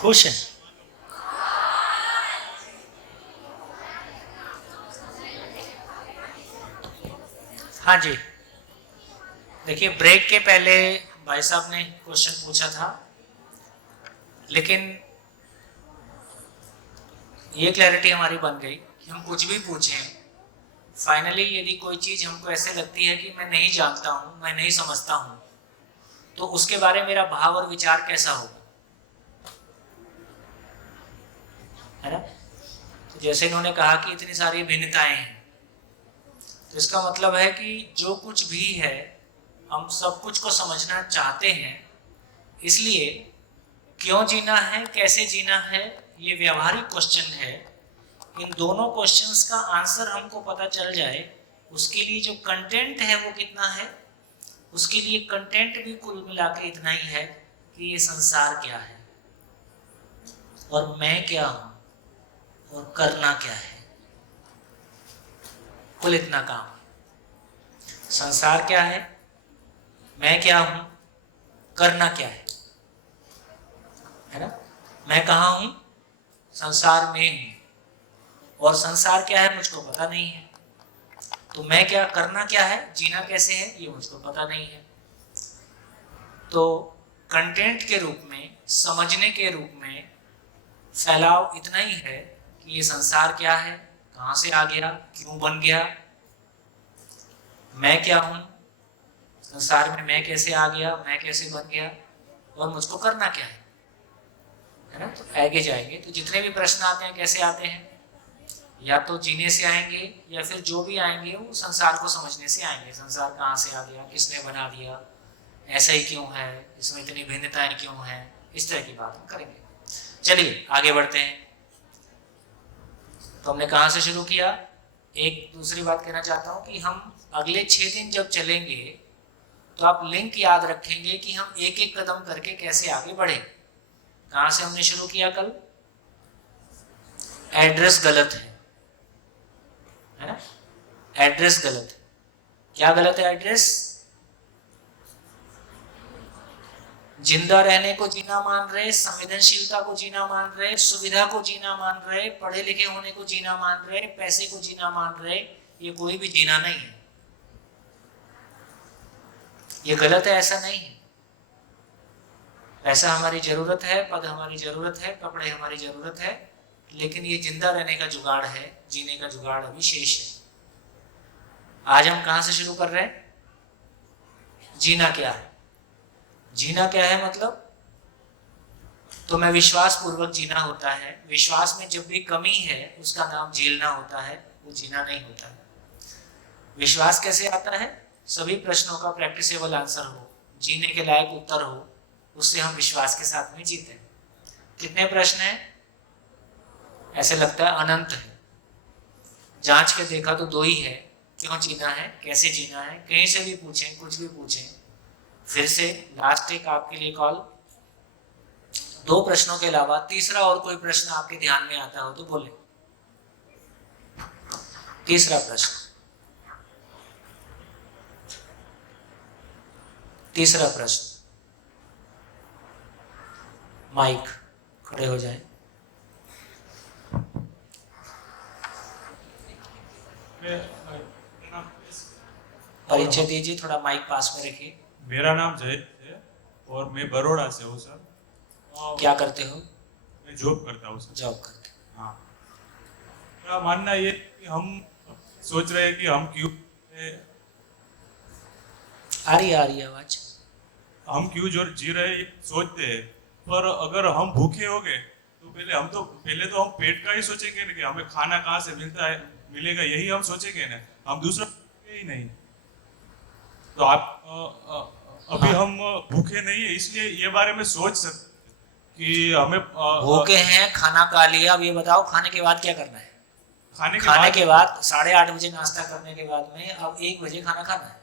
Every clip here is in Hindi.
खुश हैं? हाँ जी, देखिए ब्रेक के पहले भाई साहब ने क्वेश्चन पूछा था, लेकिन ये क्लैरिटी हमारी बन गई कि हम कुछ भी पूछें, फाइनली यदि कोई चीज़ हमको ऐसे लगती है कि मैं नहीं जानता हूँ, मैं नहीं समझता हूँ, तो उसके बारे में मेरा भाव और विचार कैसा होगा, है ना। तो जैसे इन्होंने कहा कि इतनी सारी भिन्नताएं हैं, तो इसका मतलब है कि जो कुछ भी है हम सब कुछ को समझना चाहते हैं, इसलिए क्यों जीना है, कैसे जीना है, ये व्यवहारिक क्वेश्चन है। इन दोनों क्वेश्चंस का आंसर हमको पता चल जाए, उसके लिए जो कंटेंट है वो कितना है, उसके लिए कंटेंट भी कुल मिला के इतना ही है कि ये संसार क्या है और मैं क्या हूं और करना क्या है, कुल इतना काम। संसार क्या है, मैं क्या हूं, करना क्या है ना। मैं कहाँ हूं, संसार में हूं, और संसार क्या है मुझको पता नहीं है। तो मैं क्या, करना क्या है, जीना कैसे है, ये मुझको पता नहीं है। तो कंटेंट के रूप में, समझने के रूप में फैलाव इतना ही है कि ये संसार क्या है, कहाँ से आ गया, क्यों बन गया, मैं क्या हूं, संसार में मैं कैसे आ गया, मैं कैसे बन गया, और मुझको करना क्या है ना। तो आगे जाएंगे तो जितने भी प्रश्न आते हैं कैसे आते हैं, या तो जीने से आएंगे या फिर जो भी आएंगे वो संसार को समझने से आएंगे। संसार कहाँ से आ गया, किसने बना दिया, ऐसा ही क्यों है, इसमें इतनी भिन्नताएं क्यों हैं, इस तरह की बात हम करेंगे। चलिए आगे बढ़ते हैं। तो हमने कहाँ से शुरू किया। एक दूसरी बात कहना चाहता हूँ कि हम अगले 6 दिन जब चलेंगे तो आप लिंक याद रखेंगे कि हम एक एक कदम करके कैसे आगे बढ़े। कहाँ से हमने शुरू किया कल, एड्रेस गलत है ना, एड्रेस गलत है। क्या गलत है एड्रेस, जिंदा रहने को जीना मान रहे, संवेदनशीलता को जीना मान रहे, सुविधा को जीना मान रहे, पढ़े लिखे होने को जीना मान रहे, पैसे को जीना मान रहे, ये कोई भी जीना नहीं है, ये गलत है, ऐसा नहीं है। पैसा हमारी जरूरत है, पद हमारी जरूरत है, कपड़े हमारी जरूरत है, लेकिन ये जिंदा रहने का जुगाड़ है, जीने का जुगाड़ अभी शेष है। आज हम कहां से शुरू कर रहे हैं, जीना क्या है। जीना क्या है मतलब, तो मैं विश्वास पूर्वक जीना होता है। विश्वास में जब भी कमी है उसका नाम झेलना होता है, वो जीना नहीं होता है। विश्वास कैसे आता है, सभी प्रश्नों का प्रैक्टिसेबल आंसर हो, जीने के लायक उत्तर हो, उससे हम विश्वास के साथ में जीते हैं। कितने प्रश्न हैं, ऐसे लगता है अनंत है। जांच के देखा तो 2 ही है, क्यों जीना है, कैसे जीना है। कहीं से भी पूछें, कुछ भी पूछें, फिर से लास्ट एक आपके लिए कॉल। 2 प्रश्नों के अलावा तीसरा और कोई प्रश्न आपके ध्यान में आता हो तो बोले। तीसरा प्रश्न, तीसरा प्रश्न, माइक खड़े हो जाए। परिचय दीजिए, थोड़ा माइक पास में रखिए। मेरा नाम जय है और मैं बड़ौदा से हूँ सर। क्या करते हो, मैं जॉब करता हूँ सर। जॉब करते। हाँ, मेरा मानना ये कि हम सोच रहे हैं कि हम क्यों आ रही है आवाज, हम क्यों जो जी रहे हैं सोचते हैं, पर अगर हम भूखे हो गए तो पहले तो हम पेट का ही सोचेंगे ना, कि हमें खाना कहाँ से मिलेगा, यही हम सोचेंगे ना, हम दूसरा ही नहीं। तो अभी हम भूखे नहीं है, इसलिए ये बारे में सोच सकते कि हमें भूखे हैं, खाना खा लिया, अब ये बताओ खाने के बाद क्या करना है। खाने के बाद 8:30 बजे नाश्ता करने के बाद में अब 1 बजे खाना खाना है,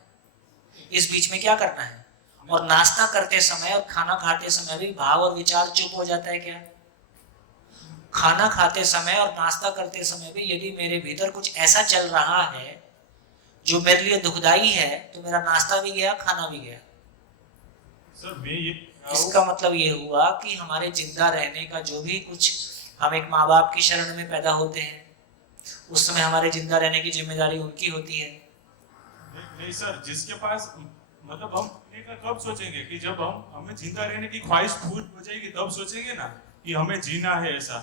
इस बीच में क्या करना है। और नाश्ता करते समय और खाना खाते समय भी भाव और विचार चुप हो जाता है क्या। खाना खाते समय और नाश्ता करते समय भी यदि मेरे भीतर कुछ ऐसा चल रहा है जो मेरे लिए दुखदाई है, तो मेरा नाश्ता भी गया, खाना भी गया। सर मैं ये इसका मतलब ये हुआ कि हमारे जिंदा रहने का जो भी कुछ हम एक माँ बाप की शरण में पैदा होते हैं, उस समय हमारे जिंदा रहने की जिम्मेदारी उनकी होती है। नहीं सर, जिसके पास मतलब हम जीने का कब सोचेंगे कि जब हमें जिंदा रहने की ख्वाहिश पूरी हो जाएगी तब सोचेंगे ना कि हमें जीना है ऐसा।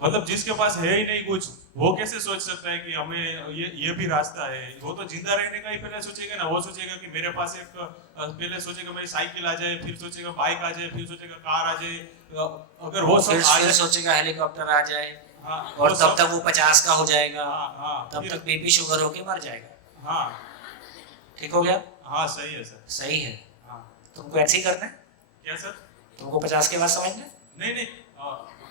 मतलब जिसके पास है ही नहीं कुछ, वो कैसे सोच सकता है कि हमें ये भी रास्ता है। वो तो जिंदा रहने का ही पहले सोचेगा ना। वो सोचेगा कि मेरे पास एक पहले सोचेगा मेरी साइकिल आ जाए, फिर सोचेगा बाइक आ जाए, फिर सोचेगा कार आ जाए। अगर वो सब आ फिर जाए, सोचेगा हेलीकॉप्टर आ जाए, हाँ, और तब सब, तक वो 50 का हो जाएगा, हाँ हाँ, तब फिर तक बीपी शुगर होके मर जाएगा। हाँ ठीक हो गया? हाँ सही है सर। सही है। हाँ तुमको ऐसे ही करना है? क्या सर? तुमको 50 के बाद समझना है? नहीं नहीं,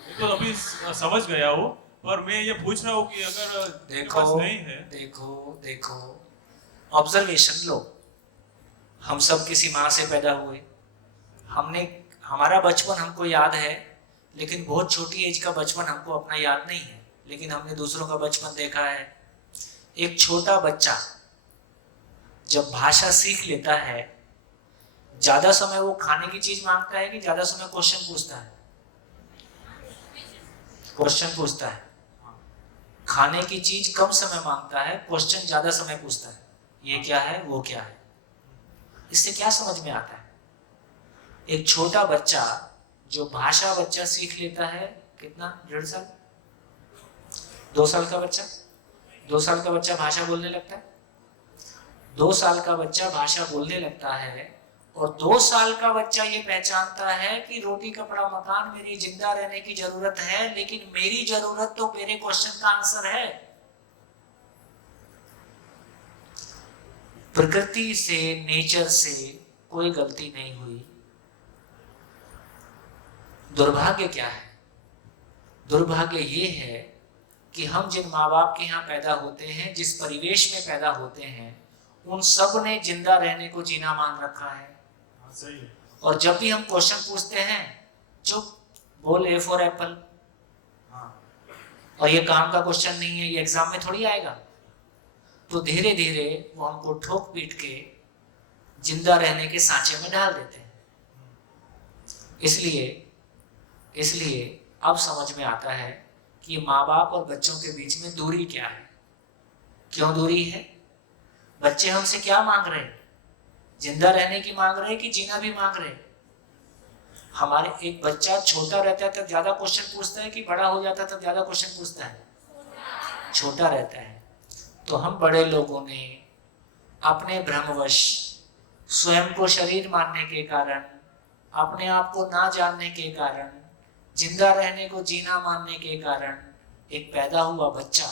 ये तो अभी समझ गया हूँ, पर मैं ये पूछ रहा हूँ कि अगर जिसके देखो पास नहीं है। देखो ऑब्जर्वेशन लो। हम सब किसी माँ से पैदा हुए। हमने हमारा बचपन हमको याद है, लेकिन बहुत छोटी एज का बचपन हमको अपना याद नहीं है, लेकिन हमने दूसरों का बचपन देखा है। एक छोटा बच्चा जब भाषा सीख लेता है, ज्यादा समय वो खाने की चीज मांगता है कि ज्यादा समय क्वेश्चन पूछता है? क्वेश्चन पूछता है। खाने की चीज कम समय मांगता है, क्वेश्चन ज्यादा समय पूछता है। ये क्या है, वो क्या है। इससे क्या समझ में आता है? एक छोटा बच्चा जो भाषा बच्चा सीख लेता है, कितना, 1.5 साल, 2 साल का बच्चा, 2 साल का बच्चा भाषा बोलने लगता है। 2 साल का बच्चा भाषा बोलने लगता है, और 2 साल का बच्चा ये पहचानता है कि रोटी कपड़ा मकान मेरी जिंदा रहने की जरूरत है, लेकिन मेरी जरूरत तो मेरे क्वेश्चन का आंसर है। प्रकृति से, नेचर से कोई गलती नहीं हुई। दुर्भाग्य क्या है? दुर्भाग्य ये है कि हम जिन माँ बाप के यहाँ पैदा होते हैं, जिस परिवेश में पैदा होते हैं, उन सब ने जिंदा रहने को जीना मान रखा है। सही है। और जब भी हम क्वेश्चन पूछते हैं, चुप, बोल ए फॉर एप्पल। और ये काम का क्वेश्चन नहीं है, ये एग्जाम में थोड़ी आएगा। तो धीरे धीरे वो हमको ठोक पीट के जिंदा रहने के सांचे में डाल देते हैं। इसलिए अब समझ में आता है कि माँ बाप और बच्चों के बीच में दूरी क्या है। क्यों दूरी है? बच्चे हमसे क्या मांग रहे हैं? जिंदा रहने की मांग रहे हैं कि जीना भी मांग रहे हैं? हमारे एक बच्चा छोटा रहता है तब ज्यादा क्वेश्चन पूछता है कि बड़ा हो जाता है तब ज्यादा क्वेश्चन पूछता है? छोटा रहता है। तो हम बड़े लोगों ने अपने भ्रमवश, स्वयं को शरीर मानने के कारण, अपने आप को ना जानने के कारण, जिंदा रहने को जीना मानने के कारण, एक पैदा हुआ बच्चा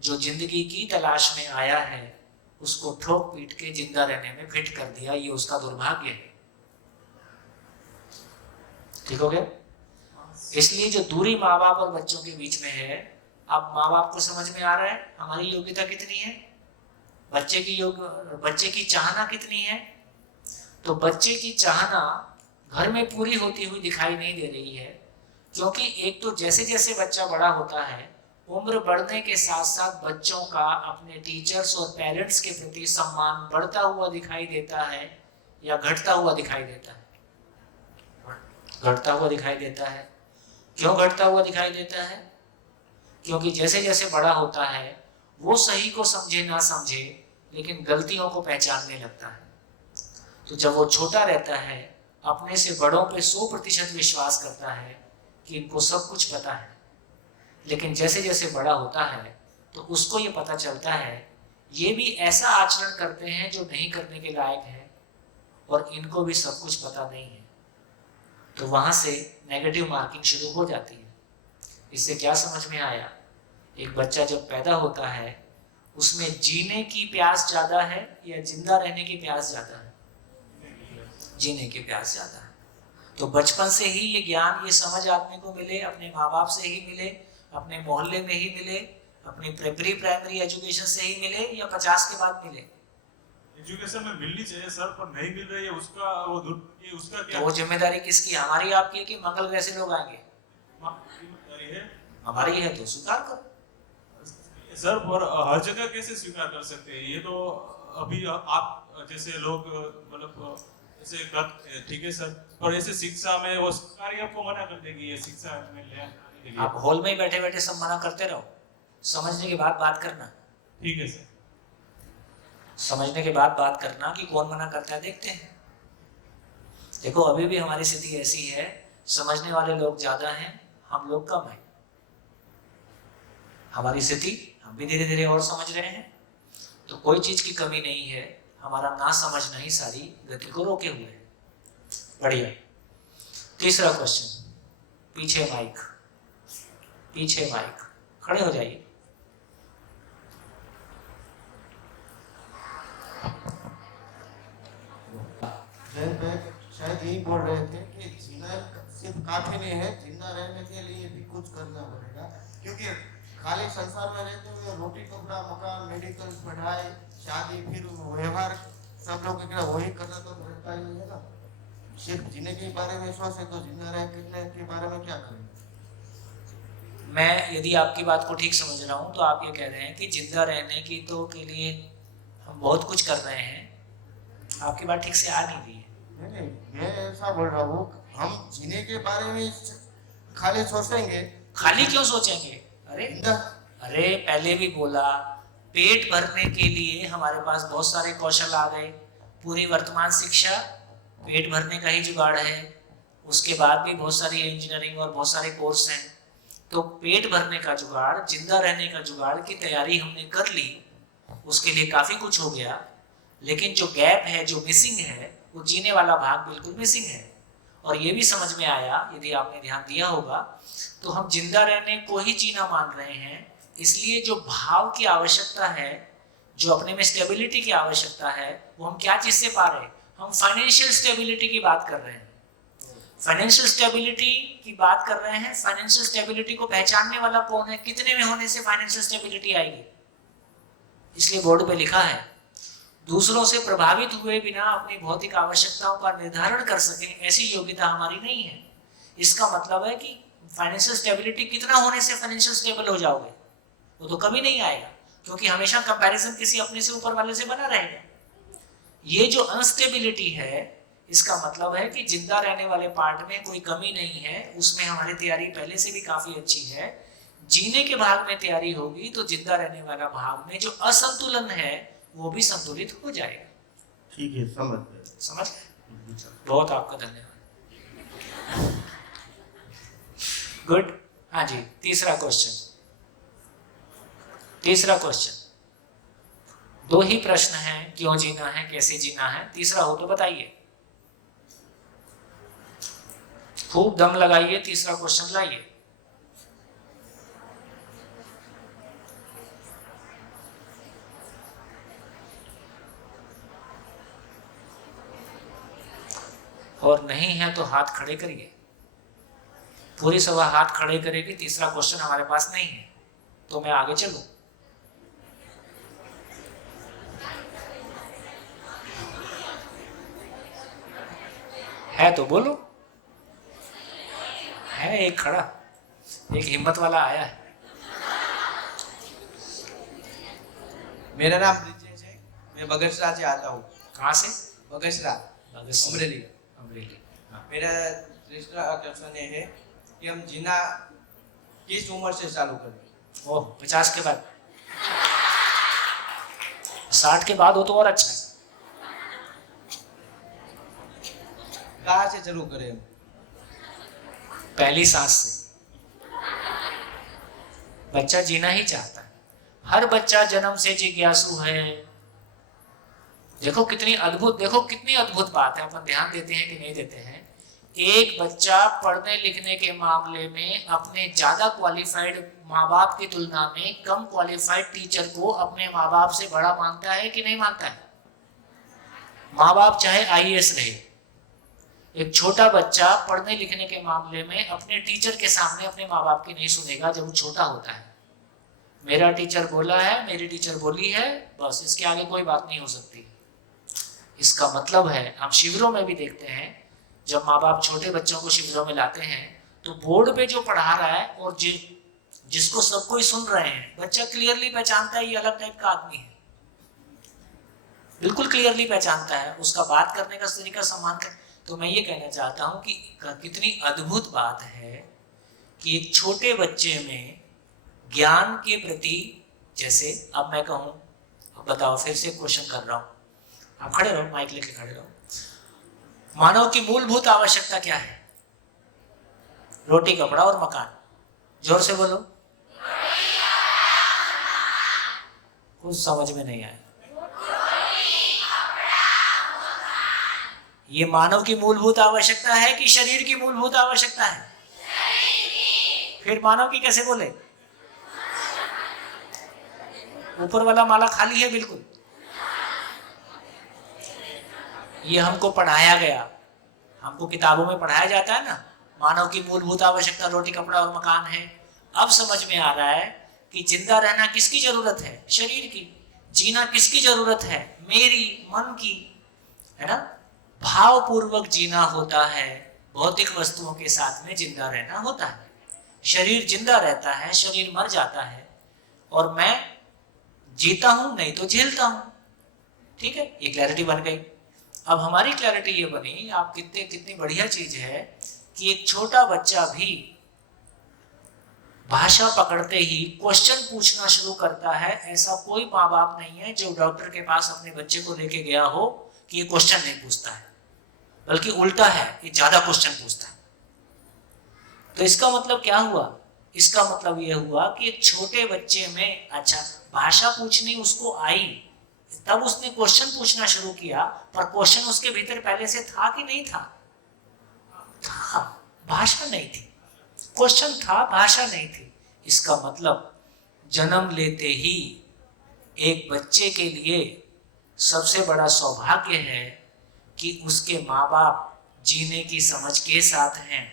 जो जिंदगी की तलाश में आया है, उसको ठोक पीट के जिंदा रहने में फिट कर दिया। ये उसका दुर्भाग्य है। ठीक हो गया? इसलिए जो दूरी माँ बाप और बच्चों के बीच में है, अब माँ बाप को समझ में आ रहा है हमारी योग्यता कितनी है, बच्चे की चाहना कितनी है। तो बच्चे की चाहना घर में पूरी होती हुई दिखाई नहीं दे रही है, क्योंकि एक तो जैसे जैसे बच्चा बड़ा होता है, उम्र बढ़ने के साथ साथ बच्चों का अपने टीचर्स और पेरेंट्स के प्रति सम्मान बढ़ता हुआ दिखाई देता है या घटता हुआ दिखाई देता है? घटता हुआ दिखाई देता है। क्यों घटता हुआ दिखाई देता है? क्योंकि जैसे जैसे बड़ा होता है वो सही को समझे ना समझे, लेकिन गलतियों को पहचानने लगता है। तो जब वो छोटा रहता है, अपने से बड़ों पे 100% विश्वास करता है कि इनको सब कुछ पता है, लेकिन जैसे जैसे बड़ा होता है तो उसको ये पता चलता है ये भी ऐसा आचरण करते हैं जो नहीं करने के लायक है, और इनको भी सब कुछ पता नहीं है। तो वहां से नेगेटिव मार्किंग शुरू हो जाती है। इससे क्या समझ में आया? एक बच्चा जब पैदा होता है, उसमें जीने की प्यास ज्यादा है या जिंदा रहने की प्यास ज्यादा है? जीने की प्यास ज्यादा है। तो बचपन से ही ये ज्ञान, ये समझ आदमी को मिले, अपने माँ बाप से ही मिले, अपने मोहल्ले में ही मिले, अपनी प्री प्राइमरी एजुकेशन से ही मिले, या 50 के बाद मिले? एजुकेशन में मिलनी चाहिए सर, पर नहीं मिल रही है। उसका क्या? तो वो जिम्मेदारी किसकी? हमारी आपकी है कि मंगल ग्रह से लोग आएंगे? हमारी है, तो स्वीकार करो सर। पर हर जगह कैसे स्वीकार कर सकते हैं? ये तो अभी आप जैसे लोग मतलब ठीक है सर, और ऐसे शिक्षा में वो सरकारी आपको मना कर देगी ये शिक्षा में ले आने के लिए। आप हॉल में ही बैठे बैठे सब मना करते रहो, समझने के बाद बात करना। ठीक है सर। समझने के बाद बात करना कि कौन मना करता है, देखते हैं। देखो अभी भी हमारी स्थिति ऐसी है, समझने वाले लोग ज्यादा हैं, हम लोग कम हैं। हमारी स्थिति हम भी धीरे धीरे और समझ रहे हैं, तो कोई चीज की कमी नहीं है, हमारा ना समझना ही सारी गति को रोके हुए है। बढ़िया। तीसरा क्वेश्चन, पीछे माइक, पीछे माइक, खड़े हो जाइए। शायद यही बोल रहे थे कि जीना सिर्फ काफी नहीं है, जिंदा रहने के लिए भी कुछ करना पड़ेगा, क्योंकि खाली संसार में रहते हुए रोटी कपड़ा मकान मेडिकल पढ़ाई शादी फिर व्यवहार सब लोग वही करना तो रहता ही है ना। सिर्फ जीने के बारे में सोचे तो जिंदा रहने के बारे में क्या करें? मैं यदि आपकी बात को ठीक समझ रहा हूँ तो आप ये कह रहे हैं कि जिंदा रहने की तो के लिए हम बहुत कुछ कर रहे हैं, आपकी बात ठीक से आ नहीं रही है। नहीं, मैं ऐसा बोल रहा हूँ, हम जीने के बारे में खाली सोचेंगे। खाली क्यों सोचेंगे? अरे पहले भी बोला, पेट भरने के लिए हमारे पास बहुत सारे कौशल आ गए। पूरी वर्तमान शिक्षा पेट भरने का ही जुगाड़ है, उसके बाद भी बहुत सारी इंजीनियरिंग और बहुत सारे कोर्स हैं। तो पेट भरने का जुगाड़, जिंदा रहने का जुगाड़ की तैयारी हमने कर ली, उसके लिए काफी कुछ हो गया। लेकिन जो गैप है, जो मिसिंग है, वो जीने वाला भाग बिल्कुल मिसिंग है। और ये भी समझ में आया, यदि आपने ध्यान दिया होगा, तो हम जिंदा रहने को ही जीना मान रहे हैं। इसलिए जो भाव की आवश्यकता है, जो अपने में स्टेबिलिटी की आवश्यकता है, वो हम क्या चीज से पा रहे हैं? हम फाइनेंशियल स्टेबिलिटी की बात कर रहे हैं। फाइनेंशियल स्टेबिलिटी की बात कर रहे हैं। फाइनेंशियल स्टेबिलिटी को पहचानने वाला कौन है? कितने में होने से फाइनेंशियल स्टेबिलिटी आएगी? इसलिए बोर्ड पे लिखा है, दूसरों से प्रभावित हुए बिना अपनी भौतिक आवश्यकताओं का निर्धारण कर सकें, ऐसी योग्यता हमारी नहीं है। इसका मतलब है कि फाइनेंशियल स्टेबिलिटी कितना होने से फाइनेंशियल स्टेबल हो जाओगे? वो तो कभी नहीं आएगा, क्योंकि हमेशा कंपैरिजन किसी अपने से ऊपर वाले से बना रहेगा। ये जो अनस्टेबिलिटी है, इसका मतलब है कि जिंदा रहने वाले पार्ट में कोई कमी नहीं है, उसमें हमारी तैयारी पहले से भी काफी अच्छी है। जीने के भाग में तैयारी होगी तो जिंदा रहने वाला भाग में जो असंतुलन है वो भी संतुलित हो जाएगा। ठीक है, समझ गए। बहुत आपका धन्यवाद। गुड। हाँ जी, तीसरा क्वेश्चन। तीसरा क्वेश्चन, दो ही प्रश्न हैं, क्यों जीना है, कैसे जीना है। तीसरा हो तो बताइए, खूब दम लगाइए, तीसरा क्वेश्चन लाइए। और नहीं है तो हाथ खड़े करिए। पूरी सभा हाथ खड़े करेगी, तीसरा क्वेश्चन हमारे पास नहीं है तो मैं आगे चलूं। है तो बोलो। है एक खड़ा, एक हिम्मत वाला आया है। मेरा नाम ब्रिजेश है, मैं बगसरा से आता हूँ। कहाँ से? बगसरा, अमरेली। अमरेली। मेरा तीसरा क्वेश्चन ये है कि हम जीना किस उम्र से चालू करें? ओह, 50 के बाद। 60 के बाद हो तो और अच्छा है। कहाँ से शुरू करें हम? पहली सांस से। बच्चा जीना ही चाहता है, हर बच्चा जन्म से जिज्ञासु है। देखो कितनी अद्भुत, देखो कितनी अद्भुत बात है, अपन ध्यान देते हैं कि नहीं देते हैं। एक बच्चा पढ़ने लिखने के मामले में अपने ज्यादा क्वालिफाइड माँ बाप की तुलना में कम क्वालिफाइड टीचर को अपने माँ बाप से बड़ा मानता है कि नहीं मानता है? माँ बाप चाहे आईएएस रहे, एक छोटा बच्चा पढ़ने लिखने के मामले में अपने टीचर के सामने अपने माँ बाप की नहीं सुनेगा जब वो छोटा होता है। मेरा टीचर बोला है, मेरी टीचर बोली है, बस इसके आगे कोई बात नहीं हो सकती। इसका मतलब है, हम शिविरों में भी देखते हैं, जब माँ बाप छोटे बच्चों को शिविरों में लाते हैं तो बोर्ड पे जो पढ़ा रहा है और जिसको सब कोई सुन रहे हैं, बच्चा क्लियरली पहचानता है ये अलग टाइप का आदमी है। बिल्कुल क्लियरली पहचानता है, उसका बात करने का तरीका सम्मान कर। तो मैं ये कहना चाहता हूँ कि कितनी अद्भुत बात है कि एक छोटे बच्चे में ज्ञान के प्रति, जैसे अब मैं कहूँ, अब बताओ, फिर से क्वेश्चन कर रहा हूँ, आप खड़े रहो, माइक लेके खड़े रहो। मानव की मूलभूत आवश्यकता क्या है? रोटी, कपड़ा और मकान। जोर से बोलो। कुछ समझ में नहीं आया। ये मानव की मूलभूत आवश्यकता है कि शरीर की मूलभूत आवश्यकता है? फिर मानव की कैसे बोले? ऊपर वाला माला खाली है बिल्कुल। ये हमको पढ़ाया गया, हमको किताबों में पढ़ाया जाता है ना, मानव की मूलभूत आवश्यकता रोटी, कपड़ा और मकान है। अब समझ में आ रहा है कि जिंदा रहना किसकी जरूरत है? शरीर की। जीना किसकी जरूरत है? मेरी, मन की, है ना? भावपूर्वक जीना होता है, भौतिक वस्तुओं के साथ में जिंदा रहना होता है। शरीर जिंदा रहता है, शरीर मर जाता है, और मैं जीता हूं, नहीं तो झेलता हूं। ठीक है, ये क्लैरिटी बन गई। अब हमारी क्लैरिटी ये बनी, आप कितनी बढ़िया चीज है कि एक छोटा बच्चा भी भाषा पकड़ते ही क्वेश्चन पूछना शुरू करता है। ऐसा कोई माँ बाप नहीं है जो डॉक्टर के पास अपने बच्चे को लेके गया हो कि ये क्वेश्चन नहीं पूछता है, बल्कि उल्टा है, ये ज्यादा क्वेश्चन पूछता है। तो इसका मतलब क्या हुआ? इसका मतलब यह हुआ कि एक छोटे बच्चे में, अच्छा, भाषा पूछनी उसको आई, तब उसने क्वेश्चन पूछना शुरू किया, पर क्वेश्चन उसके भीतर पहले से था कि नहीं था? था, भाषा नहीं थी। क्वेश्चन था, भाषा नहीं थी। इसका मतलब जन्म लेते ही एक बच्चे के लिए सबसे बड़ा सौभाग्य है कि उसके माँ बाप जीने की समझ के साथ हैं,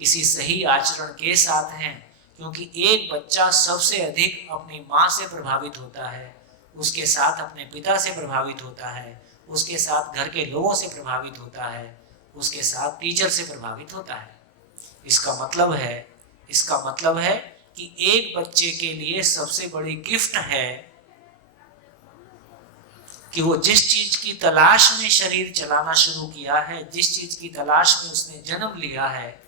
किसी सही आचरण के साथ हैं। क्योंकि एक बच्चा सबसे अधिक अपनी माँ से प्रभावित होता है, उसके साथ अपने पिता से प्रभावित होता है, उसके साथ घर के लोगों से प्रभावित होता है, उसके साथ टीचर से प्रभावित होता है। इसका मतलब है कि एक बच्चे के लिए सबसे बड़ी गिफ्ट है कि वो जिस चीज की तलाश में शरीर चलाना शुरू किया है, जिस चीज की तलाश में उसने जन्म लिया है,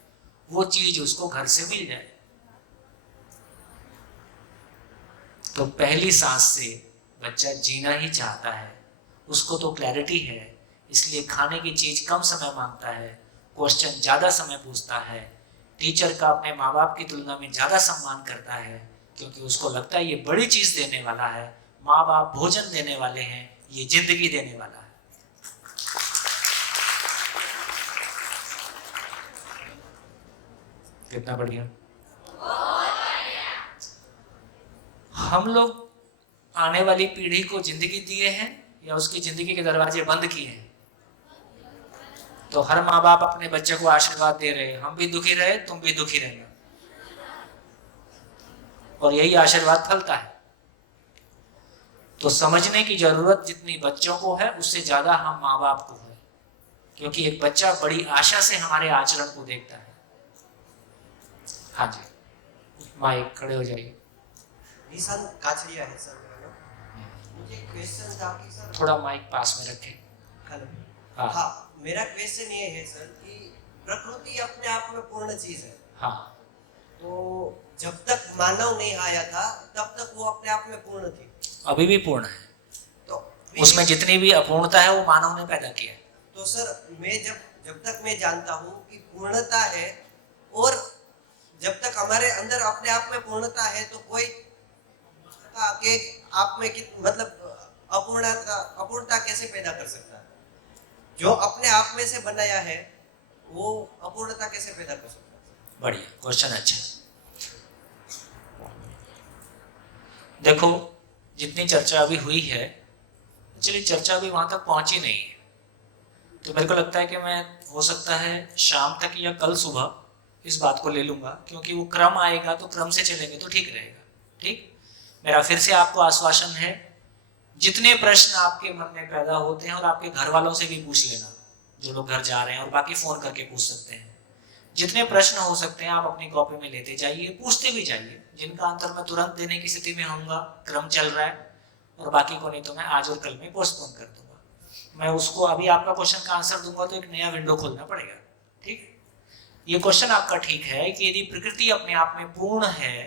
वो चीज उसको घर से मिल जाए। तो पहली सांस से बच्चा जीना ही चाहता है, उसको तो क्लैरिटी है, इसलिए खाने की चीज कम समय मांगता है, क्वेश्चन ज्यादा समय पूछता है, टीचर का अपने माँ बाप की तुलना में ज्यादा सम्मान करता है, क्योंकि उसको लगता है ये बड़ी चीज देने वाला है। माँ बाप भोजन देने वाले हैं, ये जिंदगी देने वाला है। कितना बढ़िया। हम लोग आने वाली पीढ़ी को जिंदगी दिए हैं या उसकी जिंदगी के दरवाजे बंद किए हैं? तो हर माँ बाप अपने बच्चे को आशीर्वाद दे रहे हैं, हम भी दुखी रहे, तुम भी दुखी रहना, और यही आशीर्वाद फलता है। तो समझने की जरूरत जितनी बच्चों को है, उससे ज्यादा हम माँ बाप को है, क्योंकि एक बच्चा बड़ी आशा से हमारे आचरण को देखता है। हाँ जी, माइक खड़े हो जाइए। निशान काछड़िया है सर मेरा नाम। मुझे क्वेश्चन था कि सर, थोड़ा माइक पास में रखें। हेलो। हाँ। हाँ, मेरा क्वेश्चन ये है सर कि प्रकृति अपने आप में पूर्ण चीज है। हाँ। तो जब तक मानव नहीं आया था तब तक वो अपने आप में पूर्ण थी। अभी भी पूर्ण है। तो उसमें जितनी भी अपूर्णता है वो मानव ने पैदा किया है। तो सर मैं जब तक मैं जानता हूँ कि पूर्णता है, और जब तक हमारे अंदर अपने आप में पूर्णता है, तो कोई के आप में मतलब अपूर्णता कैसे पैदा कर सकता है? जो अपने आप में से बनाया है वो अपूर्णता कैसे पैदा कर सकता है? बढ़िया क्वेश्चन, अच्छा। देखो, जितनी चर्चा अभी हुई है, एक्चुअली चर्चा अभी वहां तक पहुंची नहीं है, तो मेरे को लगता है कि मैं हो सकता है शाम तक या कल सुबह इस बात को ले लूंगा, क्योंकि वो क्रम आएगा तो क्रम से चलेंगे तो ठीक रहेगा। ठीक, मेरा फिर से आपको आश्वासन है, जितने प्रश्न आपके मन में पैदा होते हैं, और आपके घर वालों से भी पूछ लेना, जो लोग घर जा रहे हैं, और बाकी फोन करके पूछ सकते हैं, जितने प्रश्न हो सकते हैं आप अपनी कॉपी में लेते जाइए, पूछते भी जाइए। जिनका आंसर मैं तुरंत देने की स्थिति में होऊंगा, क्रम चल रहा है, और बाकी को नहीं तो मैं आज और कल में पोस्टपोन कर दूंगा। मैं उसको अभी आपका क्वेश्चन का आंसर दूंगा तो एक नया विंडो खोलना पड़ेगा। ठीक, ये क्वेश्चन आपका ठीक है कि यदि प्रकृति अपने आप में पूर्ण है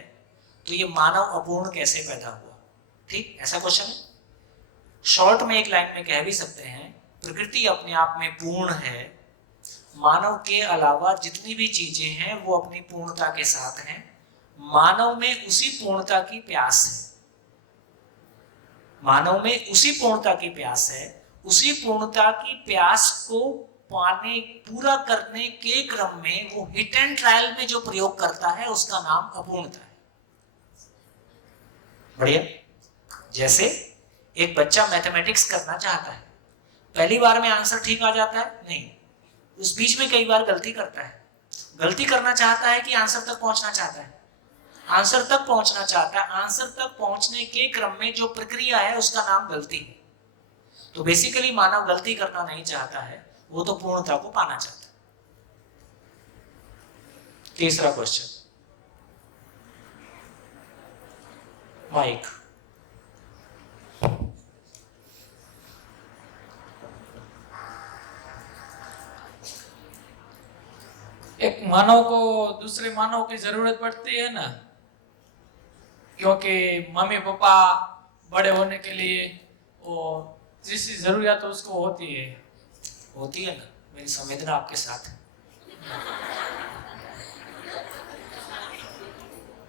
तो ये मानव अपूर्ण कैसे पैदा हुआ। ठीक, ऐसा क्वेश्चन है। शॉर्ट में एक लाइन में कह भी सकते हैं, प्रकृति अपने आप में पूर्ण है, मानव के अलावा जितनी भी चीजें हैं वो अपनी पूर्णता के साथ हैं, मानव में उसी पूर्णता की प्यास है, मानव में उसी पूर्णता की प्यास है, उसी पूर्णता की प्यास को पाने पूरा करने के क्रम में वो हिट एंड ट्रायल में जो प्रयोग करता है उसका नाम अपूर्णता है। बढ़िया। जैसे एक बच्चा मैथमेटिक्स करना चाहता है, पहली बार में आंसर ठीक आ जाता है नहीं, उस बीच में कई बार गलती करता है। गलती करना चाहता है कि आंसर तक पहुंचना चाहता है? आंसर तक पहुंचना चाहता है। आंसर तक पहुंचने के क्रम में जो प्रक्रिया है उसका नाम गलती है। तो बेसिकली मानव गलती करना नहीं चाहता है, वो तो पूर्णता को पाना चाहता है। तीसरा क्वेश्चन, माइक। एक मानव को दूसरे मानव की जरूरत पड़ती है ना, क्योंकि मम्मी पापा बड़े होने के लिए वो जिसकी जरूरत उसको होती है ना। मेरी संवेदना आपके साथ है।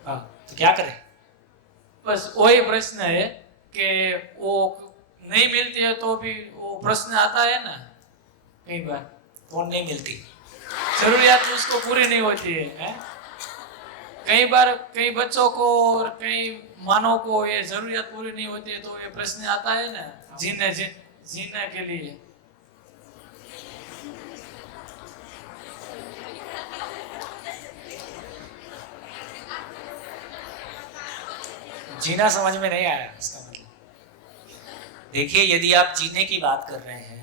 हाँ, तो क्या करें? बस वही प्रश्न है कि वो नहीं मिलती है तो भी वो प्रश्न आता है ना कई बार, कौन नहीं मिलती? जरूरियात उसको पूरी नहीं होती है? कई बार कई बच्चों को और कई मानव को ये जरूरियात पूरी नहीं होती है, तो ये प्रश्न आता है ना जीने के लिए। जीना समझ में नहीं आया इसका मतलब। देखिए, यदि आप जीने की बात कर रहे हैं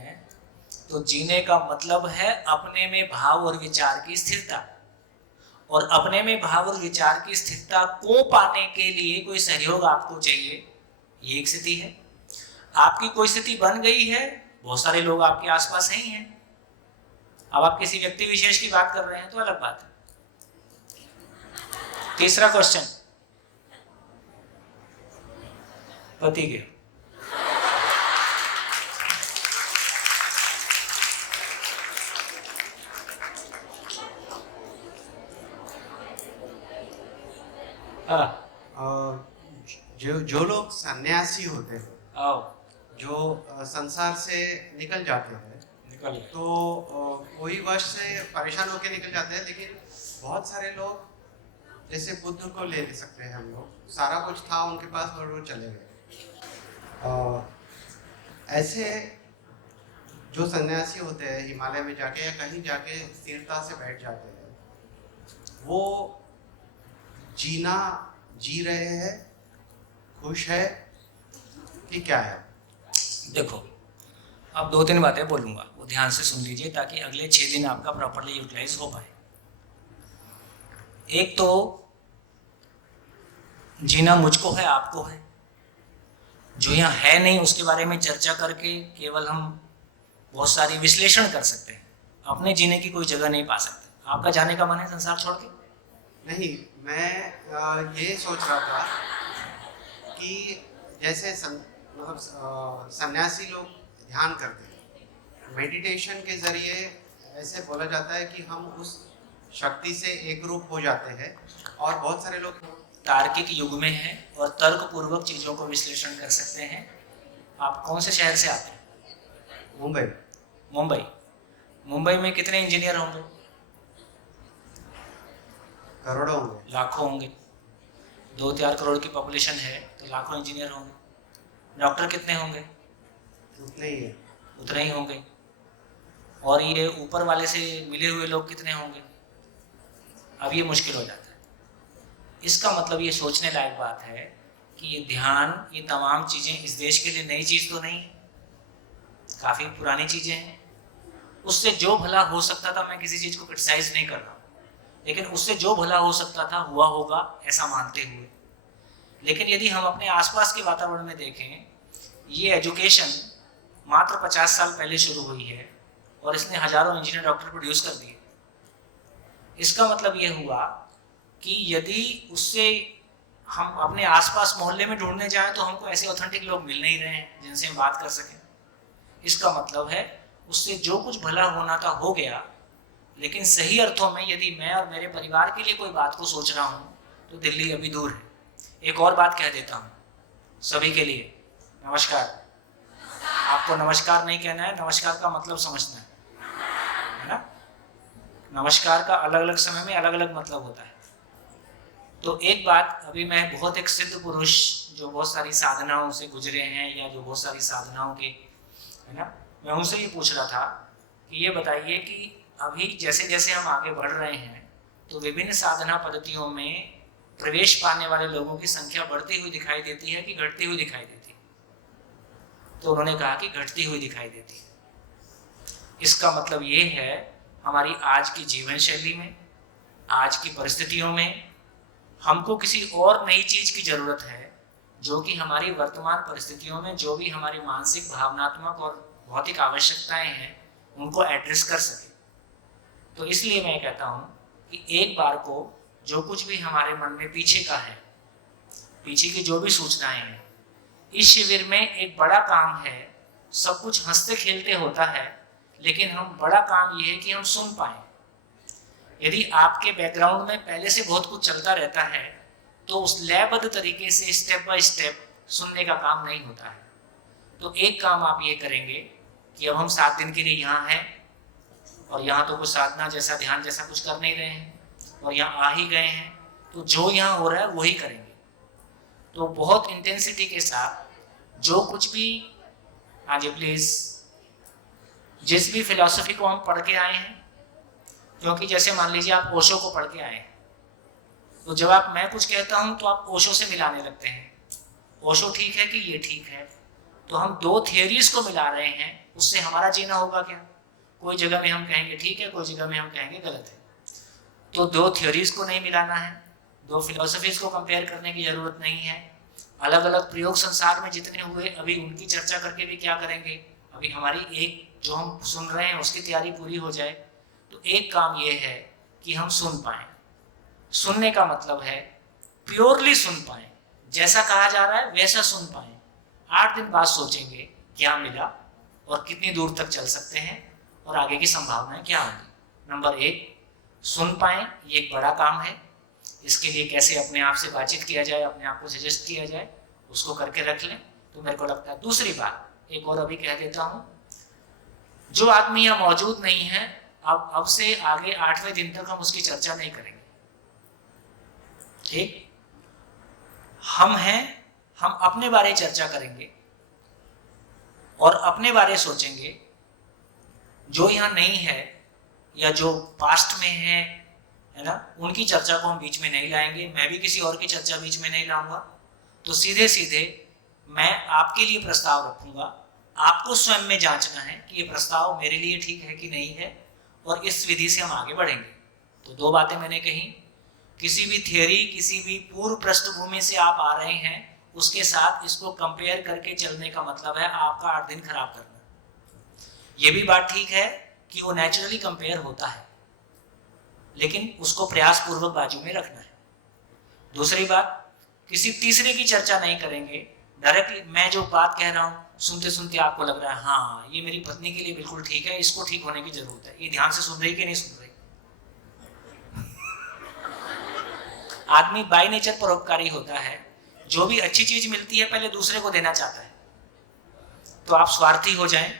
तो जीने का मतलब है अपने में भाव और विचार की स्थिरता, और अपने में भाव और विचार की स्थिरता को पाने के लिए कोई सहयोग आपको चाहिए, ये एक स्थिति है। आपकी कोई स्थिति बन गई है, बहुत सारे लोग आपके आसपास ही हैं, अब आप किसी व्यक्ति विशेष की बात कर रहे हैं तो अलग बात है। तीसरा क्वेश्चन, पति के जो लोग सन्यासी होते हैं, आओ जो संसार से निकल जाते हैं, निकल तो कोई वर्ष से परेशान होकर निकल जाते हैं, लेकिन बहुत सारे लोग जैसे बुद्ध को ले सकते हैं हम लोग, सारा कुछ था उनके पास और वो चले गए। ऐसे जो सन्यासी होते हैं हिमालय में जाके या कहीं जाके स्थिरता से बैठ जाते हैं, वो जी रहे हैं, खुश है कि क्या है? देखो, अब 2-3 बातें बोलूंगा, वो ध्यान से सुन लीजिए ताकि अगले 6 दिन आपका प्रॉपर्ली यूटिलाइज हो पाए। एक तो जीना मुझको है, आपको है, जो यहाँ है नहीं उसके बारे में चर्चा करके केवल हम बहुत सारी विश्लेषण कर सकते हैं, अपने जीने की कोई जगह नहीं पा सकते। आपका जाने का मन है संसार छोड़ के? नहीं, मैं ये सोच रहा था कि जैसे सन्यासी लोग ध्यान करते हैं, मेडिटेशन के जरिए ऐसे बोला जाता है कि हम उस शक्ति से एक रूप हो जाते हैं, और बहुत सारे लोग तार्किक युग में हैं और तर्क पूर्वक चीज़ों को विश्लेषण कर सकते हैं। आप कौन से शहर से आते हैं? मुंबई। मुंबई में कितने इंजीनियर होंगे? करोड़ों होंगे, लाखों होंगे। 2-4 करोड़ की पॉपुलेशन है तो लाखों इंजीनियर होंगे। डॉक्टर कितने होंगे? उतने ही है, उतने ही होंगे। और ये ऊपर वाले से मिले हुए लोग कितने होंगे? अब ये मुश्किल हो जाता है। इसका मतलब ये सोचने लायक बात है कि ये ध्यान, ये तमाम चीज़ें इस देश के लिए नई चीज़ तो नहीं, काफ़ी पुरानी चीज़ें हैं। उससे जो भला हो सकता था, मैं किसी चीज़ को क्रिटिसाइज नहीं कर रहा, लेकिन उससे जो भला हो सकता था हुआ होगा ऐसा मानते हुए। लेकिन यदि हम अपने आसपास के वातावरण में देखें, ये एजुकेशन मात्र 50 साल पहले शुरू हुई है और इसने हजारों इंजीनियर डॉक्टर प्रोड्यूस कर दिए। इसका मतलब ये हुआ कि यदि उससे हम अपने आसपास मोहल्ले में ढूंढने जाएं तो हमको ऐसे ऑथेंटिक लोग मिल नहीं रहे हैं जिनसे हम बात कर सकें। इसका मतलब है उससे जो कुछ भला होना था हो गया, लेकिन सही अर्थों में यदि मैं और मेरे परिवार के लिए कोई बात को सोच रहा हूँ तो दिल्ली अभी दूर है। एक और बात कह देता हूँ सभी के लिए, नमस्कार। आपको नमस्कार नहीं कहना है, नमस्कार का मतलब समझना है ना। नमस्कार का अलग अलग समय में अलग अलग मतलब होता है। तो एक बात, अभी मैं बहुत एक सिद्ध पुरुष जो बहुत सारी साधनाओं से गुजरे हैं या जो बहुत सारी साधनाओं के, है ना, मैं उनसे ये पूछ रहा था कि ये बताइए कि अभी जैसे जैसे हम आगे बढ़ रहे हैं तो विभिन्न साधना पद्धतियों में प्रवेश पाने वाले लोगों की संख्या बढ़ती हुई दिखाई देती है कि घटती हुई दिखाई देती है? तो उन्होंने कहा कि घटती हुई दिखाई देती है। इसका मतलब ये है हमारी आज की जीवन शैली में, आज की परिस्थितियों में हमको किसी और नई चीज की जरूरत है जो कि हमारी वर्तमान परिस्थितियों में जो भी हमारी मानसिक, भावनात्मक और भौतिक आवश्यकताएं हैं उनको एड्रेस कर सके। तो इसलिए मैं कहता हूँ कि एक बार को जो कुछ भी हमारे मन में पीछे का है, पीछे की जो भी सूचनाएं हैं, इस शिविर में एक बड़ा काम है। सब कुछ हंसते खेलते होता है, लेकिन हम बड़ा काम ये है कि हम सुन पाए। यदि आपके बैकग्राउंड में पहले से बहुत कुछ चलता रहता है तो उस लयबद्ध तरीके से स्टेप बाय स्टेप सुनने का काम नहीं होता है। तो एक काम आप ये करेंगे कि अब हम 7 दिन के लिए यहाँ हैं और यहाँ तो कुछ साधना जैसा, ध्यान जैसा कुछ कर नहीं रहे हैं और यहाँ आ ही गए हैं, तो जो यहाँ हो रहा है वही करेंगे। तो बहुत इंटेंसिटी के साथ जो कुछ भी, हाँ जी प्लीज, जिस भी फिलॉसफी को हम पढ़ के आए हैं, क्योंकि जैसे मान लीजिए आप ओशो को पढ़ के आए हैं, तो जब आप मैं कुछ कहता हूं तो आप ओशो से मिलाने लगते हैं। ओशो ठीक है कि ये ठीक है, तो हम 2 थियोरीज को मिला रहे हैं। उससे हमारा जीना होगा क्या? कोई जगह में हम कहेंगे ठीक है, कोई जगह में हम कहेंगे गलत है। तो 2 थियोरीज को नहीं मिलाना है, 2 फिलोसफीज को कंपेयर करने की जरूरत नहीं है। अलग अलग प्रयोग संसार में जितने हुए अभी उनकी चर्चा करके भी क्या करेंगे, अभी हमारी एक जो हम सुन रहे हैं उसकी तैयारी पूरी हो जाए। तो एक काम ये है कि हम सुन पाएं। सुनने का मतलब है प्योरली सुन पाएं, जैसा कहा जा रहा है वैसा सुन पाएं। 8 दिन बाद सोचेंगे क्या मिला और कितनी दूर तक चल सकते हैं और आगे की संभावनाएं क्या होंगी। नंबर 1, सुन पाएं, ये एक बड़ा काम है। इसके लिए कैसे अपने आप से बातचीत किया जाए, अपने आप को सजेस्ट किया जाए, उसको करके रख लें तो मेरे को लगता है। दूसरी बात एक और अभी कह देता हूं, जो आदमी यहाँ मौजूद नहीं है, अब से आगे 8वें दिन तक हम उसकी चर्चा नहीं करेंगे, ठीक? हम हैं, हम अपने बारे चर्चा करेंगे और अपने बारे सोचेंगे। जो यहाँ नहीं है या जो पास्ट में है ना, उनकी चर्चा को हम बीच में नहीं लाएंगे। मैं भी किसी और की चर्चा बीच में नहीं लाऊंगा। तो सीधे सीधे मैं आपके लिए प्रस्ताव रखूंगा, आपको स्वयं में जांचना है कि ये प्रस्ताव मेरे लिए ठीक है कि नहीं है, और इस विधि से हम आगे बढ़ेंगे। तो 2 बातें मैंने कही, किसी भी थियोरी, किसी भी पूर्व पृष्ठभूमि से आप आ रहे हैं, उसके साथ इसको कंपेयर करके चलने का मतलब है आपका 8 दिन खराब करना। ये भी बात ठीक है कि वो नेचुरली कंपेयर होता है, लेकिन उसको प्रयास पूर्वक बाजू में रखना है। दूसरी बात, किसी तीसरे की चर्चा नहीं करेंगे। डायरेक्टली मैं जो बात कह रहा हूँ सुनते सुनते आपको लग रहा है हाँ ये मेरी पत्नी के लिए बिल्कुल ठीक है, इसको ठीक होने की जरूरत है, ये ध्यान से सुन रही कि नहीं सुन रही। आदमी बाय नेचर परोपकारी होता है। जो भी अच्छी चीज मिलती है पहले दूसरे को देना चाहता है। तो आप स्वार्थी हो जाएं,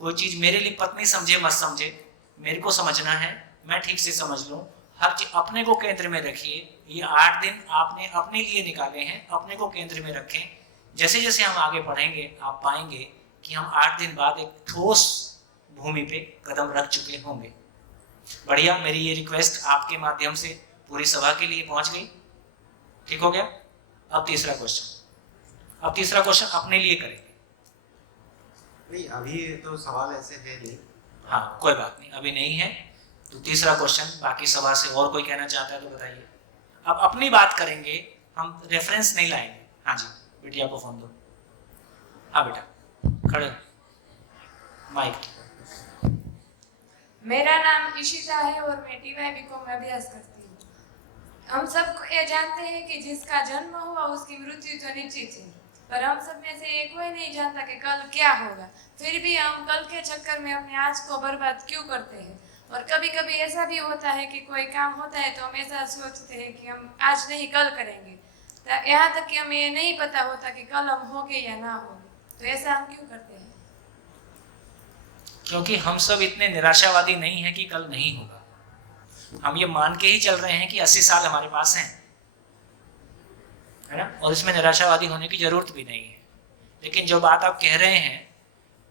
कोई चीज मेरे लिए पत्नी समझे मत समझे, मेरे को समझना है, मैं ठीक से समझ लूं। हर चीज अपने को केंद्र में रखिए। ये 8 दिन आपने अपने लिए निकाले हैं, अपने को केंद्र में रखें। जैसे जैसे हम आगे बढ़ेंगे आप पाएंगे कि हम 8 दिन बाद एक ठोस भूमि पे कदम रख चुके होंगे। बढ़िया, मेरी ये रिक्वेस्ट आपके माध्यम से पूरी सभा के लिए पहुंच गई। ठीक हो गया? अब तीसरा क्वेश्चन अपने लिए करेंगे। नहीं, अभी तो सवाल ऐसे है नहीं। हाँ कोई बात नहीं, अभी नहीं है। तो तीसरा क्वेश्चन बाकी सभा से और कोई कहना चाहता है तो बताइए। अब अपनी बात करेंगे, हम रेफरेंस नहीं लाएंगे। हाँ जी, बिटिया को फोन दो। हाँ बेटा, खड़े हो। माइक। मेरा नाम इशिता है और मैं TY में अभ्यास करती हूँ। हम सब ये जानते हैं कि जिसका जन्म हुआ उसकी मृत्यु तो निश्चित है, पर हम सब में से कोई नहीं जानता कि कल क्या होगा। फिर भी हम कल के चक्कर में अपने आज को बर्बाद क्यों करते हैं। और कभी कभी ऐसा भी होता है कि कोई काम होता है तो हम ऐसा सोचते हैं कि हम आज नहीं कल करेंगे, तो यहाँ तक कि हमें ये नहीं पता होता कि कल हम होंगे या ना होंगे। तो ऐसा हम क्यों करते हैं? क्योंकि हम सब इतने निराशावादी नहीं है कि कल नहीं होगा। हम ये मान के ही चल रहे हैं कि 80 साल हमारे पास हैं, है ना, और इसमें निराशावादी होने की जरूरत भी नहीं है। लेकिन जो बात आप कह रहे हैं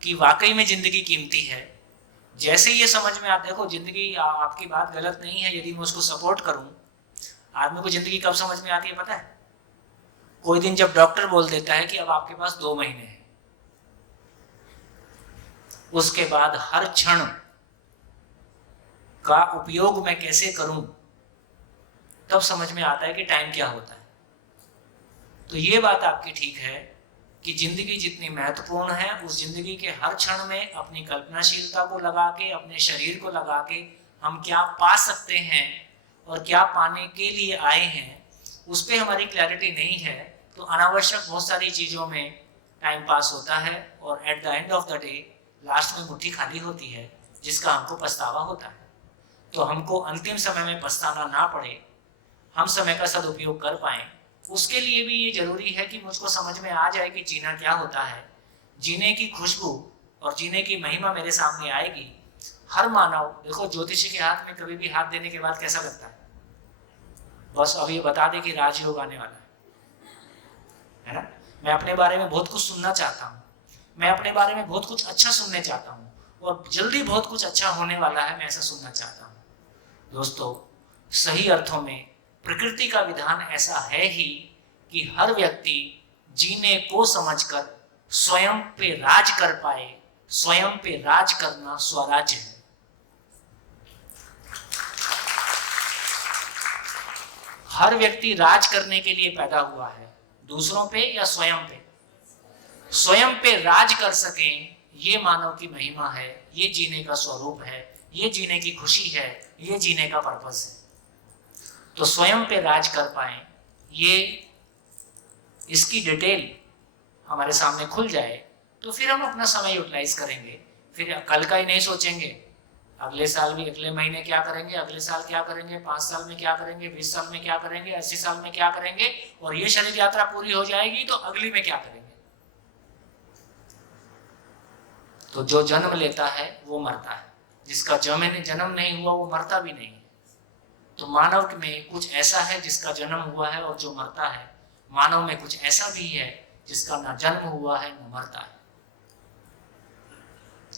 कि वाकई में जिंदगी कीमती है, जैसे ये समझ में आता, देखो जिंदगी, आपकी बात गलत नहीं है यदि मैं उसको सपोर्ट करूं। आदमी को जिंदगी कब समझ में आती है पता है? कोई दिन जब डॉक्टर बोल देता है कि अब आपके पास 2 महीने हैं, उसके बाद हर क्षण का उपयोग मैं कैसे करूं, तब समझ में आता है कि टाइम क्या होता है। तो ये बात आपकी ठीक है कि जिंदगी जितनी महत्वपूर्ण है, उस जिंदगी के हर क्षण में अपनी कल्पनाशीलता को लगा के, अपने शरीर को लगा के हम क्या पा सकते हैं और क्या पाने के लिए आए हैं, उस पर हमारी क्लैरिटी नहीं है तो अनावश्यक बहुत सारी चीज़ों में टाइम पास होता है और at the end of the day last में मुट्ठी खाली होती है, जिसका हमको पछतावा होता है। तो हमको अंतिम समय में पछताना ना पड़े, हम समय का सदुपयोग कर पाएं, उसके लिए भी ये जरूरी है कि मुझको समझ में आ जाए कि जीना क्या होता है। जीने की खुशबू और जीने की महिमा मेरे सामने आएगी। हर मानव, देखो ज्योतिषी के हाथ में कभी भी हाथ देने के बाद कैसा लगता है? बस अब ये बता दे कि राजयोग आने वाला है ना। मैं अपने बारे में बहुत कुछ सुनना चाहता हूँ, मैं अपने बारे में बहुत कुछ अच्छा सुनने चाहता हूँ, और जल्दी बहुत कुछ अच्छा होने वाला है, मैं ऐसा सुनना चाहता हूँ। दोस्तों, सही अर्थों में प्रकृति का विधान ऐसा है ही कि हर व्यक्ति जीने को समझकर स्वयं पे राज कर पाए। स्वयं पे राज करना स्वराज्य है। हर व्यक्ति राज करने के लिए पैदा हुआ है, दूसरों पे या स्वयं पे। स्वयं पे राज कर सकें, ये मानव की महिमा है, ये जीने का स्वरूप है, ये जीने की खुशी है, ये जीने का पर्पस है। तो स्वयं पे राज कर पाए, ये इसकी डिटेल हमारे सामने खुल जाए तो फिर हम अपना समय यूटिलाइज करेंगे। फिर कल का ही नहीं सोचेंगे, अगले साल भी, अगले महीने क्या करेंगे, अगले साल क्या करेंगे, 5 साल में क्या करेंगे, 20 साल में क्या करेंगे, 80 साल में क्या करेंगे, और ये शरीर यात्रा पूरी हो जाएगी तो अगली में क्या करेंगे। तो जो जन्म लेता है वो मरता है, जिसका जन्म नहीं हुआ वो मरता भी नहीं है। तो मानव में कुछ ऐसा है जिसका जन्म हुआ है और जो मरता है, मानव में कुछ ऐसा भी है जिसका ना जन्म हुआ है ना मरता है।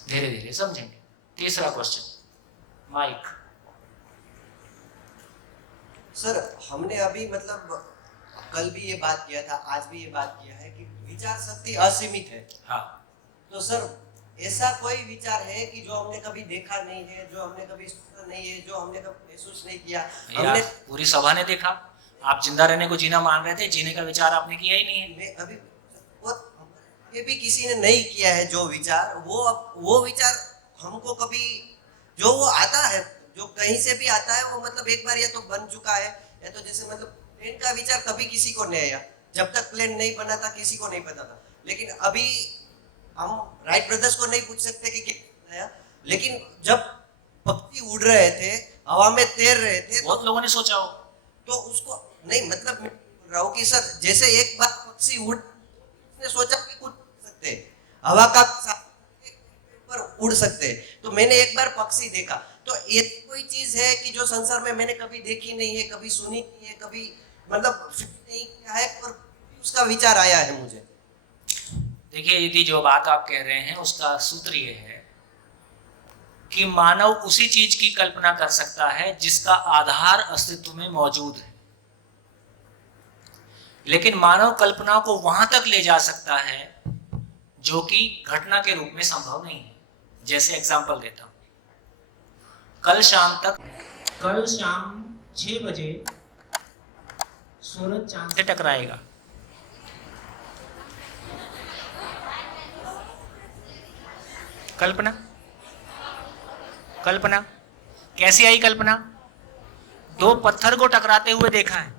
धीरे धीरे समझेंगे। तीसरा क्वेश्चन, माइक। सर, हमने अभी मतलब कल भी ये बात किया था, आज भी ये बात किया है कि विचार शक्ति असीमित है। हाँ, तो सर, ऐसा कोई विचार है कि जो हमने कभी देखा नहीं है, जो हमने कभी सुना नहीं है, जो हमने कभी महसूस नहीं किया? हमने पूरी सभा ने देखा, आप जिंदा रहने को जीना मान रहे थे, जीने का विचार आपने किया ही नहीं है। अभी ये भी किसी ने नहीं किया है जो विचार, वो विचार हमको कभी जो वो आता है, जो कहीं से भी आता है, वो मतलब एक बार या तो बन चुका है, या तो जैसे मतलब प्लेन का विचार कभी किसी को नहीं आया। जब तक प्लेन नहीं बना था किसी को नहीं पता था। लेकिन अभी हम राइट ब्रदर्स को नहीं पूछ सकते कि क्या आया, लेकिन जब पक्षी उड़ रहे थे, हवा में तैर रहे थे, बहुत लोगों ने सोचा हो, तो उसको नहीं, मतलब मैं बोल रहा हूँ कि सर, जैसे एक बार पक्षी उसने सोचा कि कुछ सकते, हवा का पर उड़ सकते, तो मैंने एक बार पक्षी देखा। तो ये कोई चीज है कि जो संसार में मैंने कभी देखी नहीं है, कभी सुनी नहीं है, कभी मतलब नहीं किया है, और उसका विचार आया है मुझे। देखिए, यदि जो बात आप कह रहे हैं उसका सूत्र ये है कि मानव उसी चीज की कल्पना कर सकता है जिसका आधार अस्तित्व में मौजूद है, लेकिन मानव कल्पना को वहां तक ले जा सकता है जो कि घटना के रूप में संभव नहीं है। जैसे एग्जांपल देता हूं, कल शाम 6 बजे सूरज चांद से टकराएगा। कल्पना, कल्पना कैसी आई कल्पना? दो पत्थर को टकराते हुए देखा है।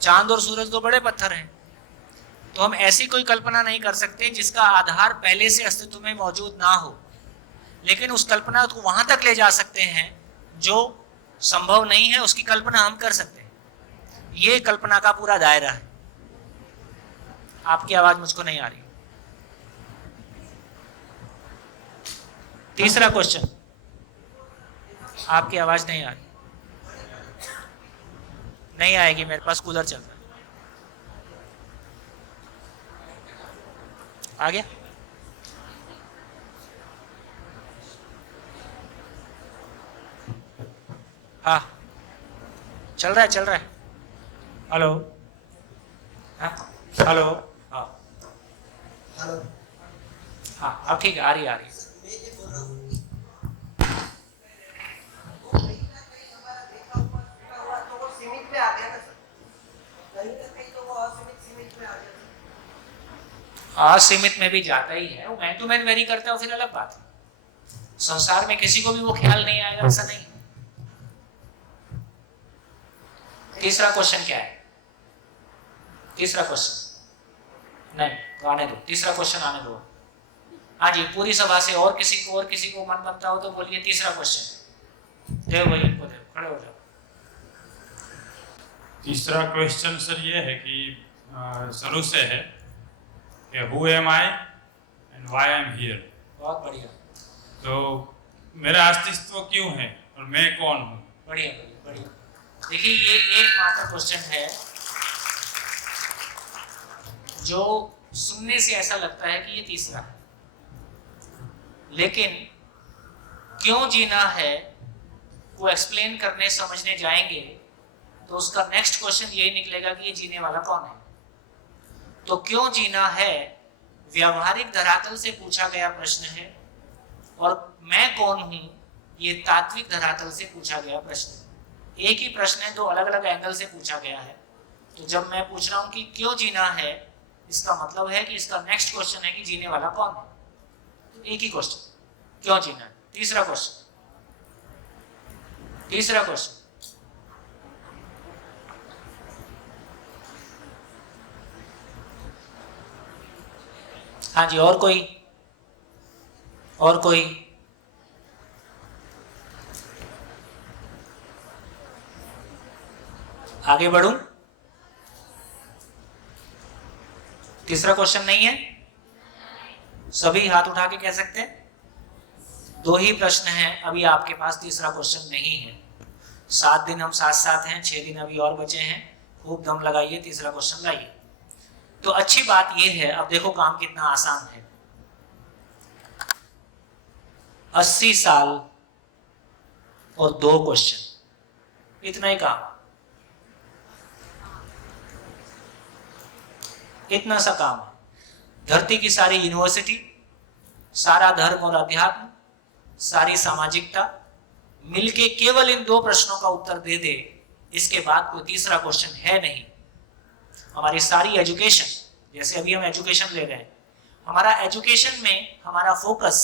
चांद और सूरज तो बड़े पत्थर हैं, तो हम ऐसी कोई कल्पना नहीं कर सकते जिसका आधार पहले से अस्तित्व में मौजूद ना हो, लेकिन उस कल्पना को वहां तक ले जा सकते हैं जो संभव नहीं है, उसकी कल्पना हम कर सकते हैं। ये कल्पना का पूरा दायरा है। आपकी आवाज मुझको नहीं आ रही। तीसरा क्वेश्चन, आपकी आवाज नहीं आ रही। नहीं आएगी, मेरे पास कूलर चल रहा है। आ गया? हाँ चल रहा है, चल रहा है। हेलो, हाँ हेलो, हाँ हेलो। हाँ अब ठीक है, आ रही है, आ रही है। मैं ये बोल रहा हूँ वो कहीं ना कहीं हमारा देखा हुआ सुना हुआ तो वो सीमित में आ गया ना सर, कहीं ना कहीं तो वो असीमित सीमित में आ गया सर। असीमित में भी जाता ही है, वो मैन टू मैन वेरी करता है, फिर अलग बात है। संसार में किसी को भी वो ख्याल नहीं आएगा ऐसा नहीं। तीसरा क्वेश्चन क्या है? तीसरा क्वेश्चन नहीं तो आने दो, तीसरा क्वेश्चन आने दो। हाँ जी, पूरी सभा से और किसी को मन बनता हो तो बोलिए तीसरा क्वेश्चन। देव भाई इनको देव, खड़े हो जाओ। तीसरा क्वेश्चन सर ये है कि शुरू से है कि who am I and why I am here. बहुत बढ़िया, तो मेरा अस्तित्व क्यों है और मैं कौन हूँ? बढ़िया बढ़िया बढ़िया। देखिए ये एकमात्र क्वेश्चन है जो सुनने से ऐसा लगता है कि ये तीसरा है, लेकिन क्यों जीना है वो एक्सप्लेन करने समझने जाएंगे तो उसका नेक्स्ट क्वेश्चन यही निकलेगा कि ये जीने वाला कौन है। तो क्यों जीना है व्यावहारिक धरातल से पूछा गया प्रश्न है, और मैं कौन हूं ये तात्विक धरातल से पूछा गया प्रश्न है। एक ही प्रश्न है, दो अलग अलग एंगल से पूछा गया है। तो जब मैं पूछ रहा हूं कि क्यों जीना है, इसका मतलब है कि इसका नेक्स्ट क्वेश्चन है कि जीने वाला कौन है। तो एक ही क्वेश्चन, क्यों जीना है। तीसरा क्वेश्चन, तीसरा क्वेश्चन, हाँ जी, और कोई, और कोई? आगे बढ़ूं? तीसरा क्वेश्चन नहीं है? सभी हाथ उठा के कह सकते हैं? दो ही प्रश्न हैं, अभी आपके पास तीसरा क्वेश्चन नहीं है। 7 दिन हम साथ साथ हैं, 6 दिन अभी और बचे हैं। खूब दम लगाइए, तीसरा क्वेश्चन लाइए। तो अच्छी बात यह है, अब देखो काम कितना आसान है। 80 साल और 2 क्वेश्चन, इतना ही काम, इतना सा काम है। धरती की सारी यूनिवर्सिटी, सारा धर्म और अध्यात्म, सारी सामाजिकता मिलके केवल इन 2 प्रश्नों का उत्तर दे दे, इसके बाद कोई तीसरा क्वेश्चन है नहीं। हमारी सारी एजुकेशन, जैसे अभी हम एजुकेशन ले रहे हैं, हमारा एजुकेशन में हमारा फोकस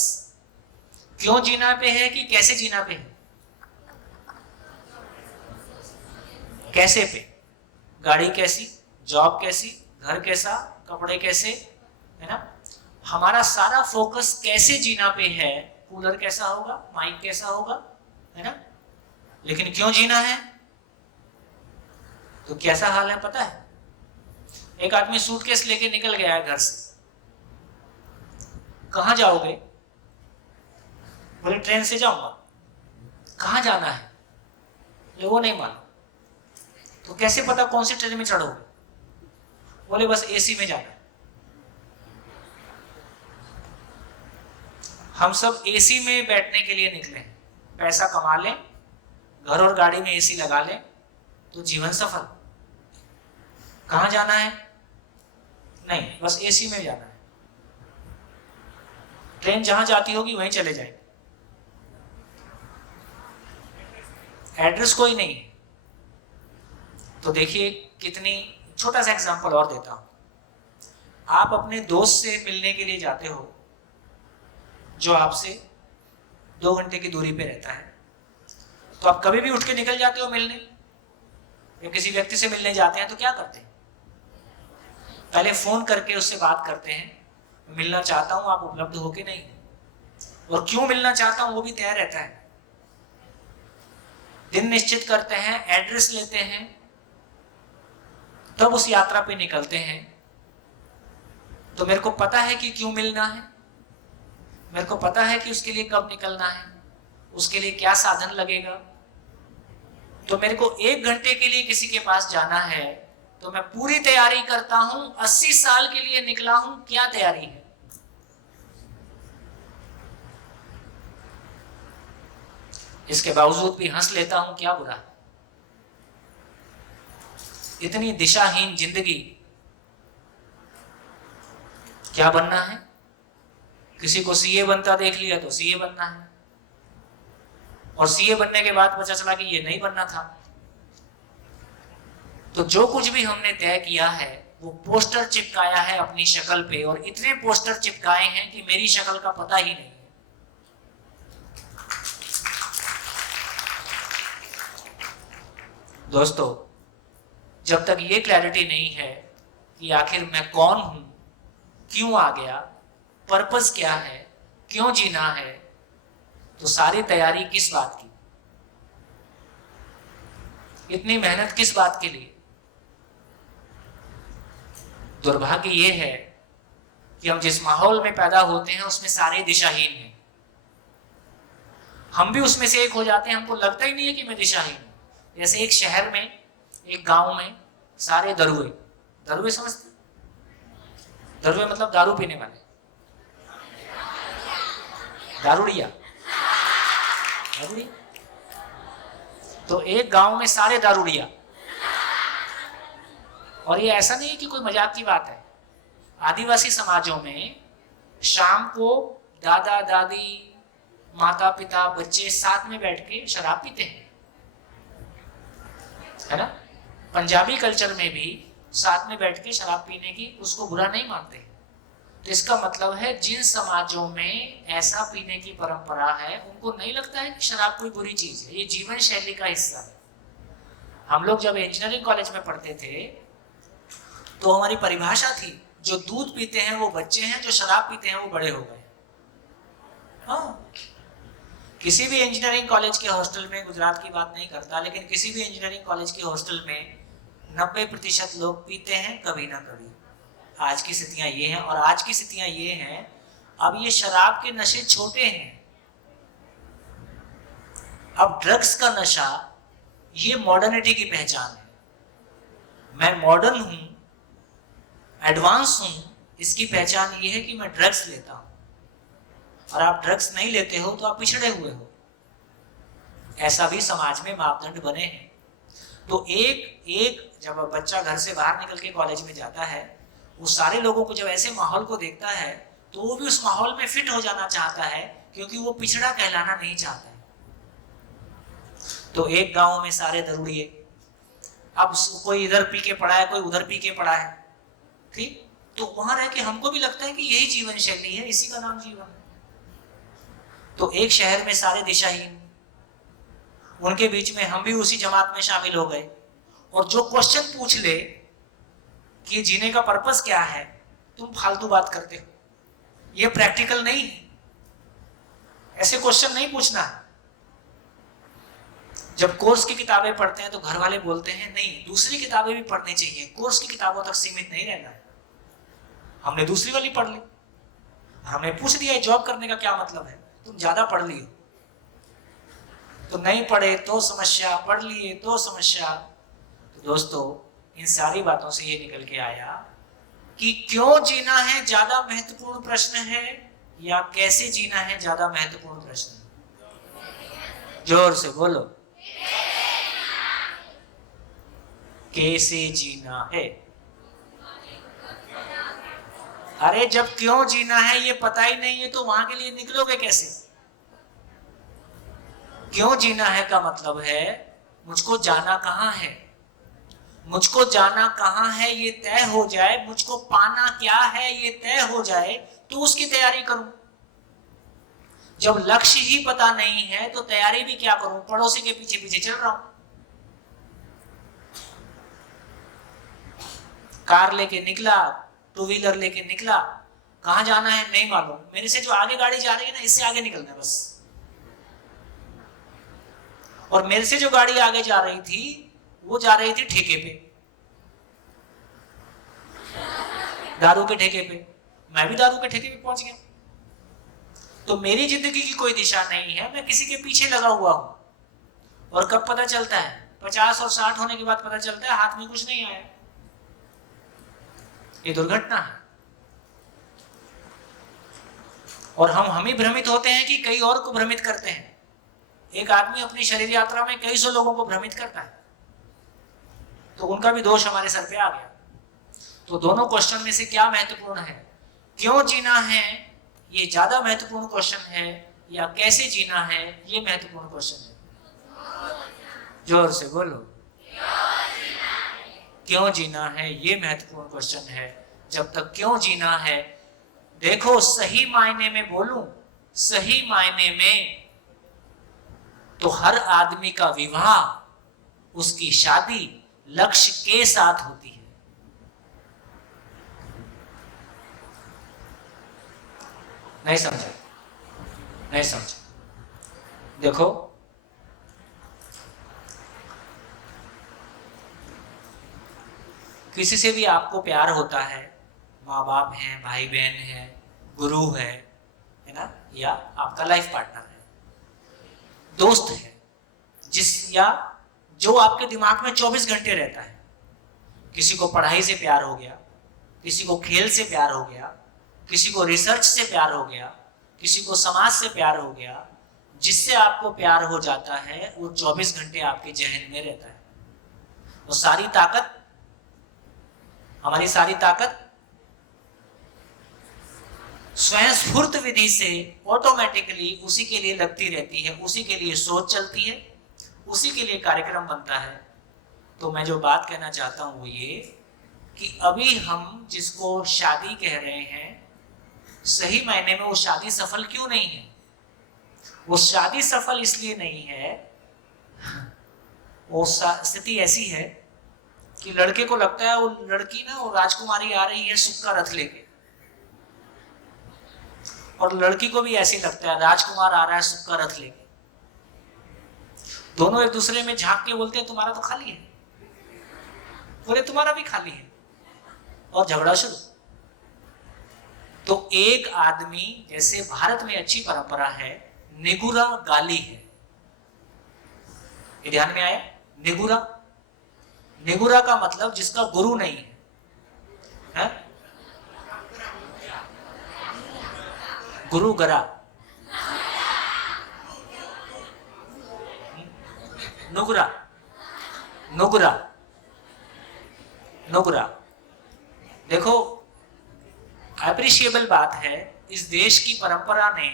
क्यों जीना पे है कि कैसे जीना पे है? कैसे पे, गाड़ी कैसी, जॉब कैसी, घर कैसा, कपड़े कैसे, है ना। हमारा सारा फोकस कैसे जीना पे है। कूलर कैसा होगा, माइक कैसा होगा, है ना। लेकिन क्यों जीना है तो कैसा हाल है पता है? एक आदमी सूटकेस लेके निकल गया है घर से। कहां जाओगे? बोले ट्रेन से जाऊंगा। कहां जाना है? बोले वो नहीं मालूम। तो कैसे पता कौन सी ट्रेन में चढ़ोगे? बोले बस एसी में जाना है। हम सब एसी में बैठने के लिए निकले हैं, पैसा कमा लें, घर और गाड़ी में एसी लगा लें तो जीवन सफल। कहां जाना है? नहीं, बस एसी में जाना है। ट्रेन जहां जाती होगी वहीं चले जाएंगे, एड्रेस कोई नहीं है। तो देखिए कितनी, छोटा सा एग्जांपल और देता हूं। आप अपने दोस्त से मिलने के लिए जाते हो जो आपसे 2 घंटे की दूरी पे रहता है, तो आप कभी भी उठ के निकल जाते हो मिलने, या किसी व्यक्ति से मिलने जाते हैं तो क्या करते हैं? पहले फोन करके उससे बात करते हैं, मिलना चाहता हूं, आप उपलब्ध हो कि नहीं, और क्यों मिलना चाहता हूं वो भी तय रहता है। दिन निश्चित करते हैं, एड्रेस लेते हैं, तब उस यात्रा पे निकलते हैं। तो मेरे को पता है कि क्यों मिलना है, मेरे को पता है कि उसके लिए कब निकलना है, उसके लिए क्या साधन लगेगा। तो मेरे को 1 घंटे के लिए किसी के पास जाना है, तो मैं पूरी तैयारी करता हूं। 80 साल के लिए निकला हूं, क्या तैयारी है? इसके बावजूद भी हंस लेता हूं, क्या बुरा? इतनी दिशाहीन जिंदगी, क्या बनना है? किसी को सीए बनता देख लिया तो सीए बनना है, और सीए बनने के बाद पता चला कि ये नहीं बनना था। तो जो कुछ भी हमने तय किया है वो पोस्टर चिपकाया है अपनी शक्ल पे, और इतने पोस्टर चिपकाए हैं कि मेरी शक्ल का पता ही नहीं है। दोस्तों, जब तक ये क्लैरिटी नहीं है कि आखिर मैं कौन हूं, क्यों आ गया, पर्पस क्या है, क्यों जीना है, तो सारी तैयारी किस बात की, इतनी मेहनत किस बात के लिए? दुर्भाग्य ये है कि हम जिस माहौल में पैदा होते हैं उसमें सारे दिशाहीन हैं। हम भी उसमें से एक हो जाते हैं, हमको लगता ही नहीं है कि मैं दिशाहीन हूं। जैसे एक शहर में, एक गांव में सारे दरुए, दरुए समझते? दरुए मतलब दारू पीने वाले, दारूड़िया, दारूड़िया। तो एक गांव में सारे दारूड़िया, और ये ऐसा नहीं है कि कोई मजाक की बात है। आदिवासी समाजों में शाम को दादा दादी, माता पिता, बच्चे साथ में बैठ के शराब पीते हैं, है ना? पंजाबी कल्चर में भी साथ में बैठ के शराब पीने की उसको बुरा नहीं मानते। तो इसका मतलब है जिन समाजों में ऐसा पीने की परंपरा है उनको नहीं लगता है कि शराब कोई बुरी चीज है, ये जीवन शैली का हिस्सा है। हम लोग जब इंजीनियरिंग कॉलेज में पढ़ते थे तो हमारी परिभाषा थी, जो दूध पीते हैं वो बच्चे हैं, जो शराब पीते हैं वो बड़े हो गए। हाँ, किसी भी इंजीनियरिंग कॉलेज के हॉस्टल में, गुजरात की बात नहीं करता, लेकिन किसी भी इंजीनियरिंग कॉलेज के हॉस्टल में 90% लोग पीते हैं कभी ना कभी। आज की स्थितियां ये हैं, और आज की स्थितियां ये हैं, अब ये शराब के नशे छोटे हैं, अब ड्रग्स का नशा ये मॉडर्निटी की पहचान है। मैं मॉडर्न हूं, एडवांस हूं, इसकी पहचान ये है कि मैं ड्रग्स लेता हूं। और आप ड्रग्स नहीं लेते हो तो आप पिछड़े हुए हो। ऐसा भी समाज में मापदंड बने हैं। तो एक जब बच्चा घर से बाहर निकल के कॉलेज में जाता है, वो सारे लोगों को जब ऐसे माहौल को देखता है तो वो भी उस माहौल में फिट हो जाना चाहता है, क्योंकि वो पिछड़ा कहलाना नहीं चाहता है। तो एक गांव में सारे दरुड़िए, अब कोई इधर पी के पड़ा है, कोई उधर पी के पड़ा है, ठीक? तो वहां रह के हमको भी लगता है कि यही जीवन शैली है, इसी का नाम जीवन है। तो एक शहर में सारे दिशाहीन, उनके बीच में हम भी उसी जमात में शामिल हो गए। और जो क्वेश्चन पूछ ले कि जीने का पर्पस क्या है, तुम फालतू बात करते हो, ये प्रैक्टिकल नहीं है, ऐसे क्वेश्चन नहीं पूछना है। जब कोर्स की किताबें पढ़ते हैं तो घर वाले बोलते हैं नहीं, दूसरी किताबें भी पढ़नी चाहिए, कोर्स की किताबों तक सीमित नहीं रहना है। हमने दूसरी वाली पढ़ ली, हमने पूछ दिया जॉब करने का क्या मतलब है, तुम ज्यादा पढ़ लियो। तो नहीं पढ़े तो समस्या, पढ़ लिए तो समस्या। तो दोस्तों, इन सारी बातों से ये निकल के आया कि क्यों जीना है ज्यादा महत्वपूर्ण प्रश्न है, या कैसे जीना है ज्यादा महत्वपूर्ण प्रश्न है? जोर से बोलो, कैसे जीना है। अरे जब क्यों जीना है ये पता ही नहीं है तो वहां के लिए निकलोगे कैसे? क्यों जीना है का मतलब है मुझको जाना कहां है, मुझको जाना कहां है ये तय हो जाए, मुझको पाना क्या है ये तय हो जाए, तो उसकी तैयारी करूं। जब लक्ष्य ही पता नहीं है तो तैयारी भी क्या करूं, पड़ोसी के पीछे पीछे चल रहा हूं। कार लेके निकला, टू व्हीलर लेके निकला, कहां जाना है नहीं मालूम, मेरे से जो आगे गाड़ी जा रही है ना, इससे आगे निकलना है बस। और मेरे से जो गाड़ी आगे जा रही थी वो जा रही थी ठेके पे, दारू के ठेके पे। मैं भी दारू के ठेके पे पहुंच गया। तो मेरी जिंदगी की कोई दिशा नहीं है, मैं किसी के पीछे लगा हुआ हूं। और कब पता चलता है? 50 और 60 होने के बाद पता चलता है हाथ में कुछ नहीं आया, ये दुर्घटना है। और हम ही भ्रमित होते हैं कि कई और को भ्रमित करते हैं। एक आदमी अपनी शरीर यात्रा में कई सौ लोगों को भ्रमित करता है, तो उनका भी दोष हमारे सर पे आ गया। तो दोनों क्वेश्चन में से क्या महत्वपूर्ण है? क्यों जीना है ये ज्यादा महत्वपूर्ण क्वेश्चन है, या कैसे जीना है ये महत्वपूर्ण क्वेश्चन है? जोर से बोलो। क्यों जीना है ये महत्वपूर्ण क्वेश्चन है। जब तक क्यों जीना है, देखो सही मायने में बोलूं, सही मायने में तो हर आदमी का विवाह, उसकी शादी लक्ष्य के साथ होती है। नहीं समझा? नहीं समझा? देखो किसी से भी आपको प्यार होता है, माँ बाप हैं, भाई बहन है, गुरु है ना, या आपका लाइफ पार्टनर है, दोस्त है, या जो आपके दिमाग में 24 घंटे रहता है। किसी को पढ़ाई से प्यार हो गया, किसी को खेल से प्यार हो गया, किसी को रिसर्च से प्यार हो गया, किसी को समाज से प्यार हो गया। जिससे आपको प्यार हो जाता है वो 24 घंटे आपके जहन में रहता है। वो सारी ताकत, हमारी सारी ताकत स्वयं स्फूर्त विधि से ऑटोमेटिकली उसी के लिए लगती रहती है, उसी के लिए सोच चलती है, उसी के लिए कार्यक्रम बनता है। तो मैं जो बात कहना चाहता हूं वो ये कि अभी हम जिसको शादी कह रहे हैं, सही मायने में वो शादी सफल क्यों नहीं है? वो शादी सफल इसलिए नहीं है, वो स्थिति ऐसी है कि लड़के को लगता है वो लड़की ना, वो राजकुमारी आ रही है सुख का रथ लेके, और लड़की को भी ऐसे लगता है राजकुमार आ रहा है सुख का रथ लेके। दोनों एक दूसरे में झांक के बोलते हैं तुम्हारा तो खाली है, बोले तुम्हारा भी खाली है, और झगड़ा शुरू। तो एक आदमी, जैसे भारत में अच्छी परंपरा है, निगुरा गाली है, ये ध्यान में आया? निगुरा, निगुरा का मतलब जिसका गुरु नहीं है? गुरु गरा, नुगरा, नुगरा, नुगरा। देखो अप्रिशिएबल बात है, इस देश की परंपरा ने,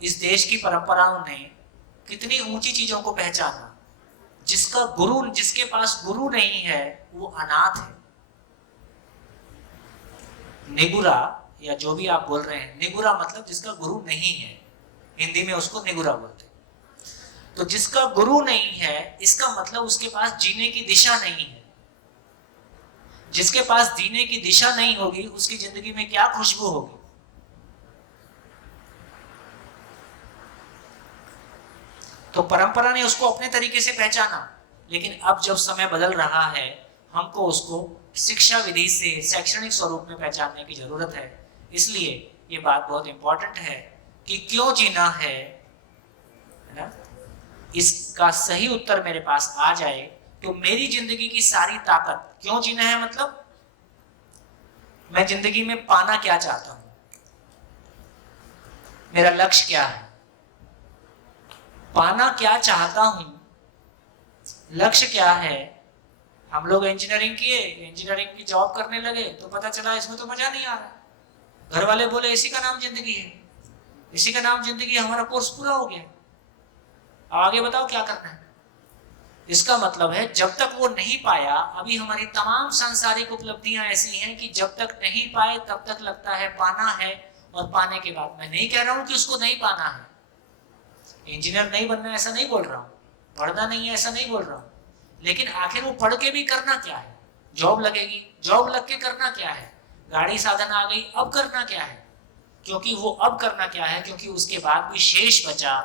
इस देश की परंपराओं ने कितनी ऊंची चीजों को पहचाना। जिसका गुरु, जिसके पास गुरु नहीं है वो अनाथ है। निगुरा या जो भी आप बोल रहे हैं, निगुरा मतलब जिसका गुरु नहीं है, हिंदी में उसको निगुरा बोलते हैं। तो जिसका गुरु नहीं है, इसका मतलब उसके पास जीने की दिशा नहीं है। जिसके पास जीने की दिशा नहीं होगी, उसकी जिंदगी में क्या खुशबू होगी? तो परंपरा ने उसको अपने तरीके से पहचाना, लेकिन अब जब समय बदल रहा है, हमको उसको शिक्षा विधि से, शैक्षणिक स्वरूप में पहचानने की जरूरत है। इसलिए ये बात बहुत इंपॉर्टेंट है कि क्यों जीना है ना, इसका सही उत्तर मेरे पास आ जाए तो मेरी जिंदगी की सारी ताकत, क्यों जीना है मतलब मैं जिंदगी में पाना क्या चाहता हूं, मेरा लक्ष्य क्या है, पाना क्या चाहता हूं, लक्ष्य क्या है। हम लोग इंजीनियरिंग किए, इंजीनियरिंग की जॉब करने लगे तो पता चला इसमें तो मजा नहीं आ रहा। घर वाले बोले इसी का नाम जिंदगी है, इसी का नाम जिंदगी है, हमारा कोर्स पूरा हो गया, आगे बताओ क्या करना है। इसका मतलब है जब तक वो नहीं पाया, अभी हमारी तमाम सांसारिक उपलब्धियां ऐसी हैं कि जब तक नहीं पाए तब तक लगता है पाना है, और पाने के बाद। मैं नहीं कह रहा हूं कि उसको नहीं पाना है, इंजीनियर नहीं बनना है ऐसा नहीं बोल रहा हूं, पढ़ना नहीं है ऐसा नहीं बोल रहा हूं, लेकिन आखिर वो पढ़ के भी करना क्या है? जॉब लगेगी, जॉब लग के करना क्या है? गाड़ी साधन आ गई, अब करना क्या है? क्योंकि वो अब करना क्या है, क्योंकि उसके बाद भी शेष बचा,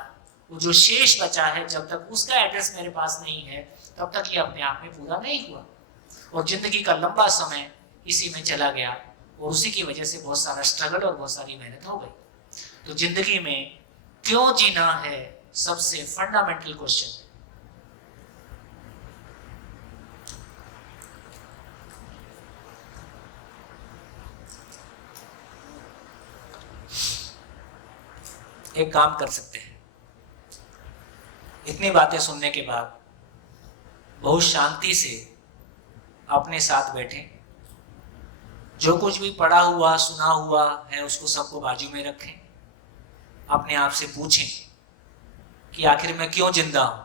वो जो शेष बचा है, जब तक उसका एड्रेस मेरे पास नहीं है तब तक ये अपने आप में पूरा नहीं हुआ, और जिंदगी का लंबा समय इसी में चला गया, और उसी की वजह से बहुत सारा स्ट्रगल और बहुत सारी मेहनत हो गई। तो जिंदगी में क्यों जीना है सबसे फंडामेंटल क्वेश्चन। एक काम कर सकते हैं, इतनी बातें सुनने के बाद बहुत शांति से अपने साथ बैठें, जो कुछ भी पढ़ा हुआ सुना हुआ है उसको सबको बाजू में रखें, अपने आप से पूछें कि आखिर मैं क्यों जिंदा हूं।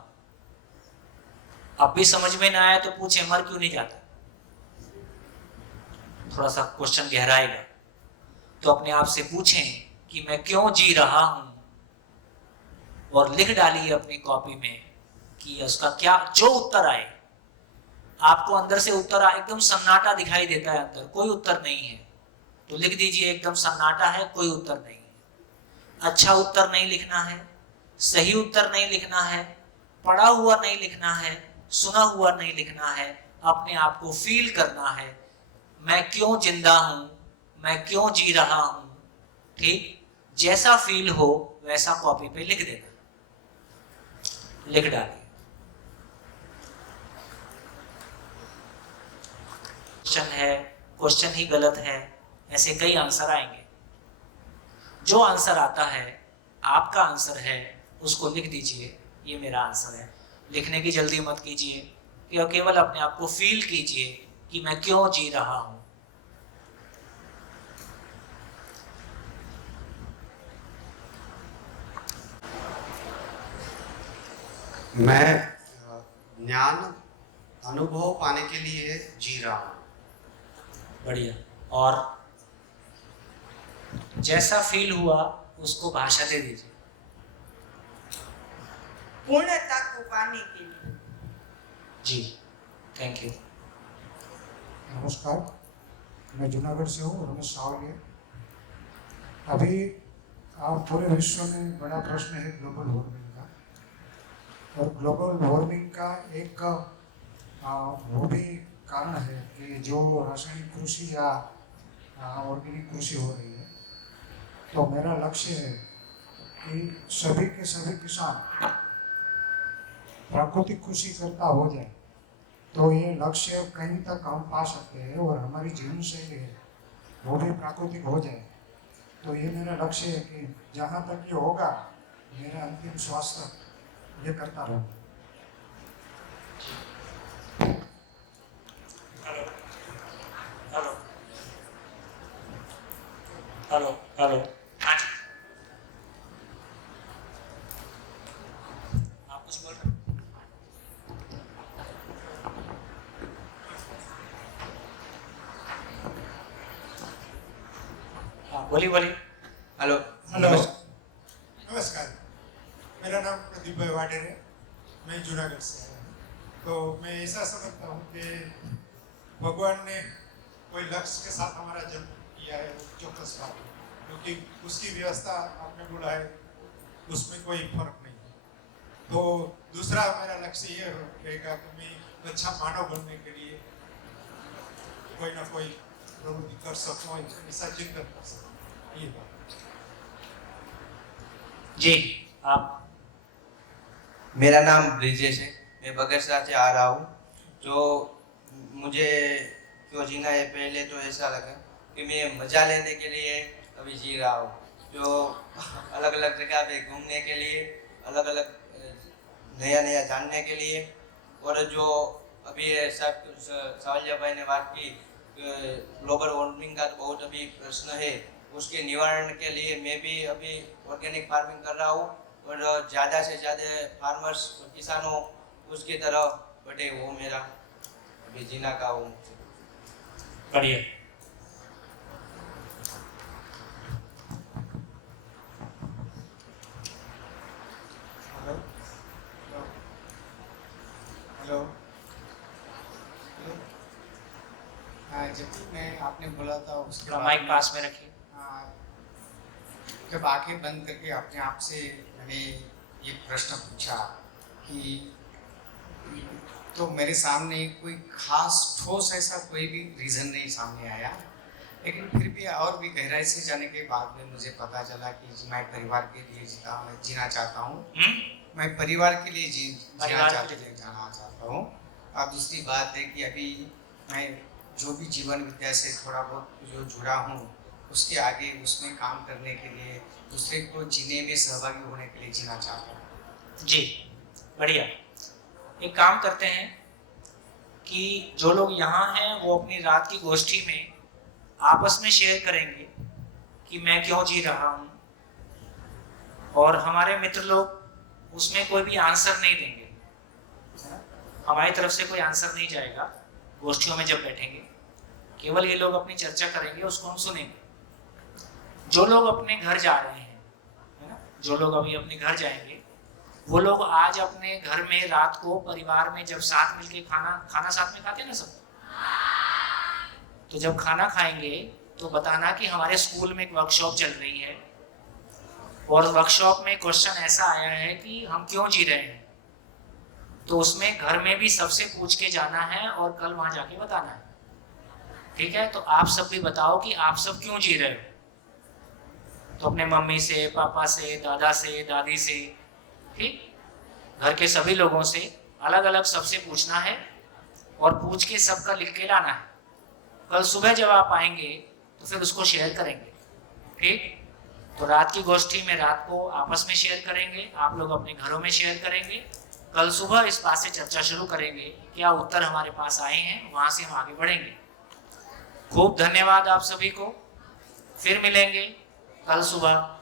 अब भी समझ में ना आया तो पूछें, मर क्यों नहीं जाता? थोड़ा सा क्वेश्चन गहराएगा। तो अपने आप से पूछें कि मैं क्यों जी रहा हूं, और लिख डालिए अपनी कॉपी में कि उसका क्या जो उत्तर आए। आपको अंदर से उत्तर आए, एकदम सन्नाटा दिखाई देता है, अंदर कोई उत्तर नहीं है तो लिख दीजिए एकदम सन्नाटा है, कोई उत्तर नहीं है। अच्छा उत्तर नहीं लिखना है, सही उत्तर नहीं लिखना है, पढ़ा हुआ नहीं लिखना है, सुना हुआ नहीं लिखना है, अपने आप को फील करना है, मैं क्यों जिंदा हूं, मैं क्यों जी रहा हूं। ठीक, जैसा फील हो वैसा कॉपी पे लिख देना, लिख डालिए। क्वेश्चन है, क्वेश्चन ही गलत है, ऐसे कई आंसर आएंगे। जो आंसर आता है आपका आंसर है उसको लिख दीजिए, ये मेरा आंसर है। लिखने की जल्दी मत कीजिए, कि केवल अपने आप को फील कीजिए कि मैं क्यों जी रहा हूं। मैं ज्ञान अनुभव पाने के लिए जी रहा हूँ। बढ़िया। और जैसा फील हुआ उसको भाषा दे दीजिए। पूर्णता को पाने के लिए। जी, थैंक यू। नमस्कार, मैं जूनागढ़ से हूँ, रमेश सावलिया। अभी आप पूरे विश्व में बड़ा प्रश्न है ग्लोबल वार्मिंग का, और ग्लोबल वार्मिंग का एक वो भी कारण है कि जो रासायनिक कृषि या ऑर्गेनिक कृषि हो रही है। तो मेरा लक्ष्य है कि सभी के सभी किसान प्राकृतिक कृषि करता हो जाए, तो ये लक्ष्य कहीं तक हम पा सकते हैं, और हमारी जीवन शैली है वो भी प्राकृतिक हो जाए। तो ये मेरा लक्ष्य है कि जहाँ तक ये होगा, मेरा अंतिम श्वास तक ये करता रहूँ। हेलो हेलो हेलो हेलो, हाँ जी, आप कुछ बोल रहे हैं? हाँ, बोलिए बोलिए। हेलो हेलो, नमस्कार, मेरा नाम प्रदीप भाई वाडेर है, मैं जूनागढ़ से आया हूँ। तो मैं ऐसा समझता हूँ कि भगवान ने कोई लक्ष्य के साथ हमारा जन्म किया है, चौकस बात है, क्योंकि उसकी व्यवस्था आपने बोला है उसमें कोई फर्क नहीं है। तो दूसरा मेरा लक्ष्य ये रहेगा कि मैं अच्छा मानव बनने के लिए कोई ना कोई प्रवृत्ति कर सकूँ, ऐसा चिंतन कर सकूँ, ये बात। जी, आप? मेरा नाम ब्रिजेश है, मैं बगरसा से आ रहा हूँ। जो मुझे क्यों जीना है, पहले तो ऐसा लगा कि मैं मज़ा लेने के लिए अभी जी रहा हूँ, जो अलग अलग जगह पे घूमने के लिए, अलग अलग नया नया जानने के लिए। और जो अभी सब सावलिया भाई ने बात की, ग्लोबल वार्मिंग का तो बहुत अभी प्रश्न है, उसके निवारण के लिए मैं भी अभी ऑर्गेनिक फार्मिंग कर रहा हूँ, और ज़्यादा से ज़्यादा फार्मर्स किसानों उसकी तरफ बढ़े, वो मेरा अभी जीना का वो। बढ़िया। जब भी मैं आपने बोला था उसके थोड़ा बाद माइक पास में रखिए। जब आंखें बंद करके अपने आप से मैंने ये प्रश्न पूछा कि तो मेरे सामने कोई खास ठोस ऐसा कोई भी रीज़न नहीं सामने आया, लेकिन फिर भी और भी गहराई से जाने के बाद में मुझे पता चला कि मैं परिवार के लिए जीना चाहता हूँ। मैं परिवार के लिए जाना चाहता हूँ। और दूसरी बात है कि अभी मैं जो भी जीवन विद्या से थोड़ा बहुत जो जुड़ा हूँ उसके आगे उसमें काम करने के लिए, दूसरे को जीने में सहभागी होने के लिए जीना चाहता हूँ। जी बढ़िया। एक काम करते हैं कि जो लोग यहाँ हैं वो अपनी रात की गोष्ठी में आपस में शेयर करेंगे कि मैं क्यों जी रहा हूँ, और हमारे मित्र लोग उसमें कोई भी आंसर नहीं देंगे, हमारी तरफ से कोई आंसर नहीं जाएगा। गोष्ठियों में जब बैठेंगे केवल ये लोग अपनी चर्चा करेंगे, उसको हम सुनेंगे। जो लोग अपने घर जा रहे हैं, है ना, जो लोग अभी अपने घर जाएंगे, वो लोग आज अपने घर में रात को परिवार में जब साथ मिलके खाना साथ में खाते हैं ना सब, तो जब खाना खाएंगे तो बताना कि हमारे स्कूल में एक वर्कशॉप चल रही है और वर्कशॉप में क्वेश्चन ऐसा आया है कि हम क्यों जी रहे हैं, तो उसमें घर में भी सबसे पूछ के जाना है और कल वहां जाके बताना है। ठीक है, तो आप सब भी बताओ कि आप सब क्यों जी रहे हो। तो अपने मम्मी से, पापा से, दादा से, दादी से, ठीक, घर के सभी लोगों से अलग अलग सबसे पूछना है और पूछ के सबका लिख के लाना है। कल सुबह जब आप आएंगे तो फिर उसको शेयर करेंगे। ठीक, तो रात की गोष्ठी में रात को आपस में शेयर करेंगे, आप लोग अपने घरों में शेयर करेंगे। कल सुबह इस बात से चर्चा शुरू करेंगे, क्या उत्तर हमारे पास आए हैं, वहां से हम आगे बढ़ेंगे। खूब धन्यवाद आप सभी को, फिर मिलेंगे कल सुबह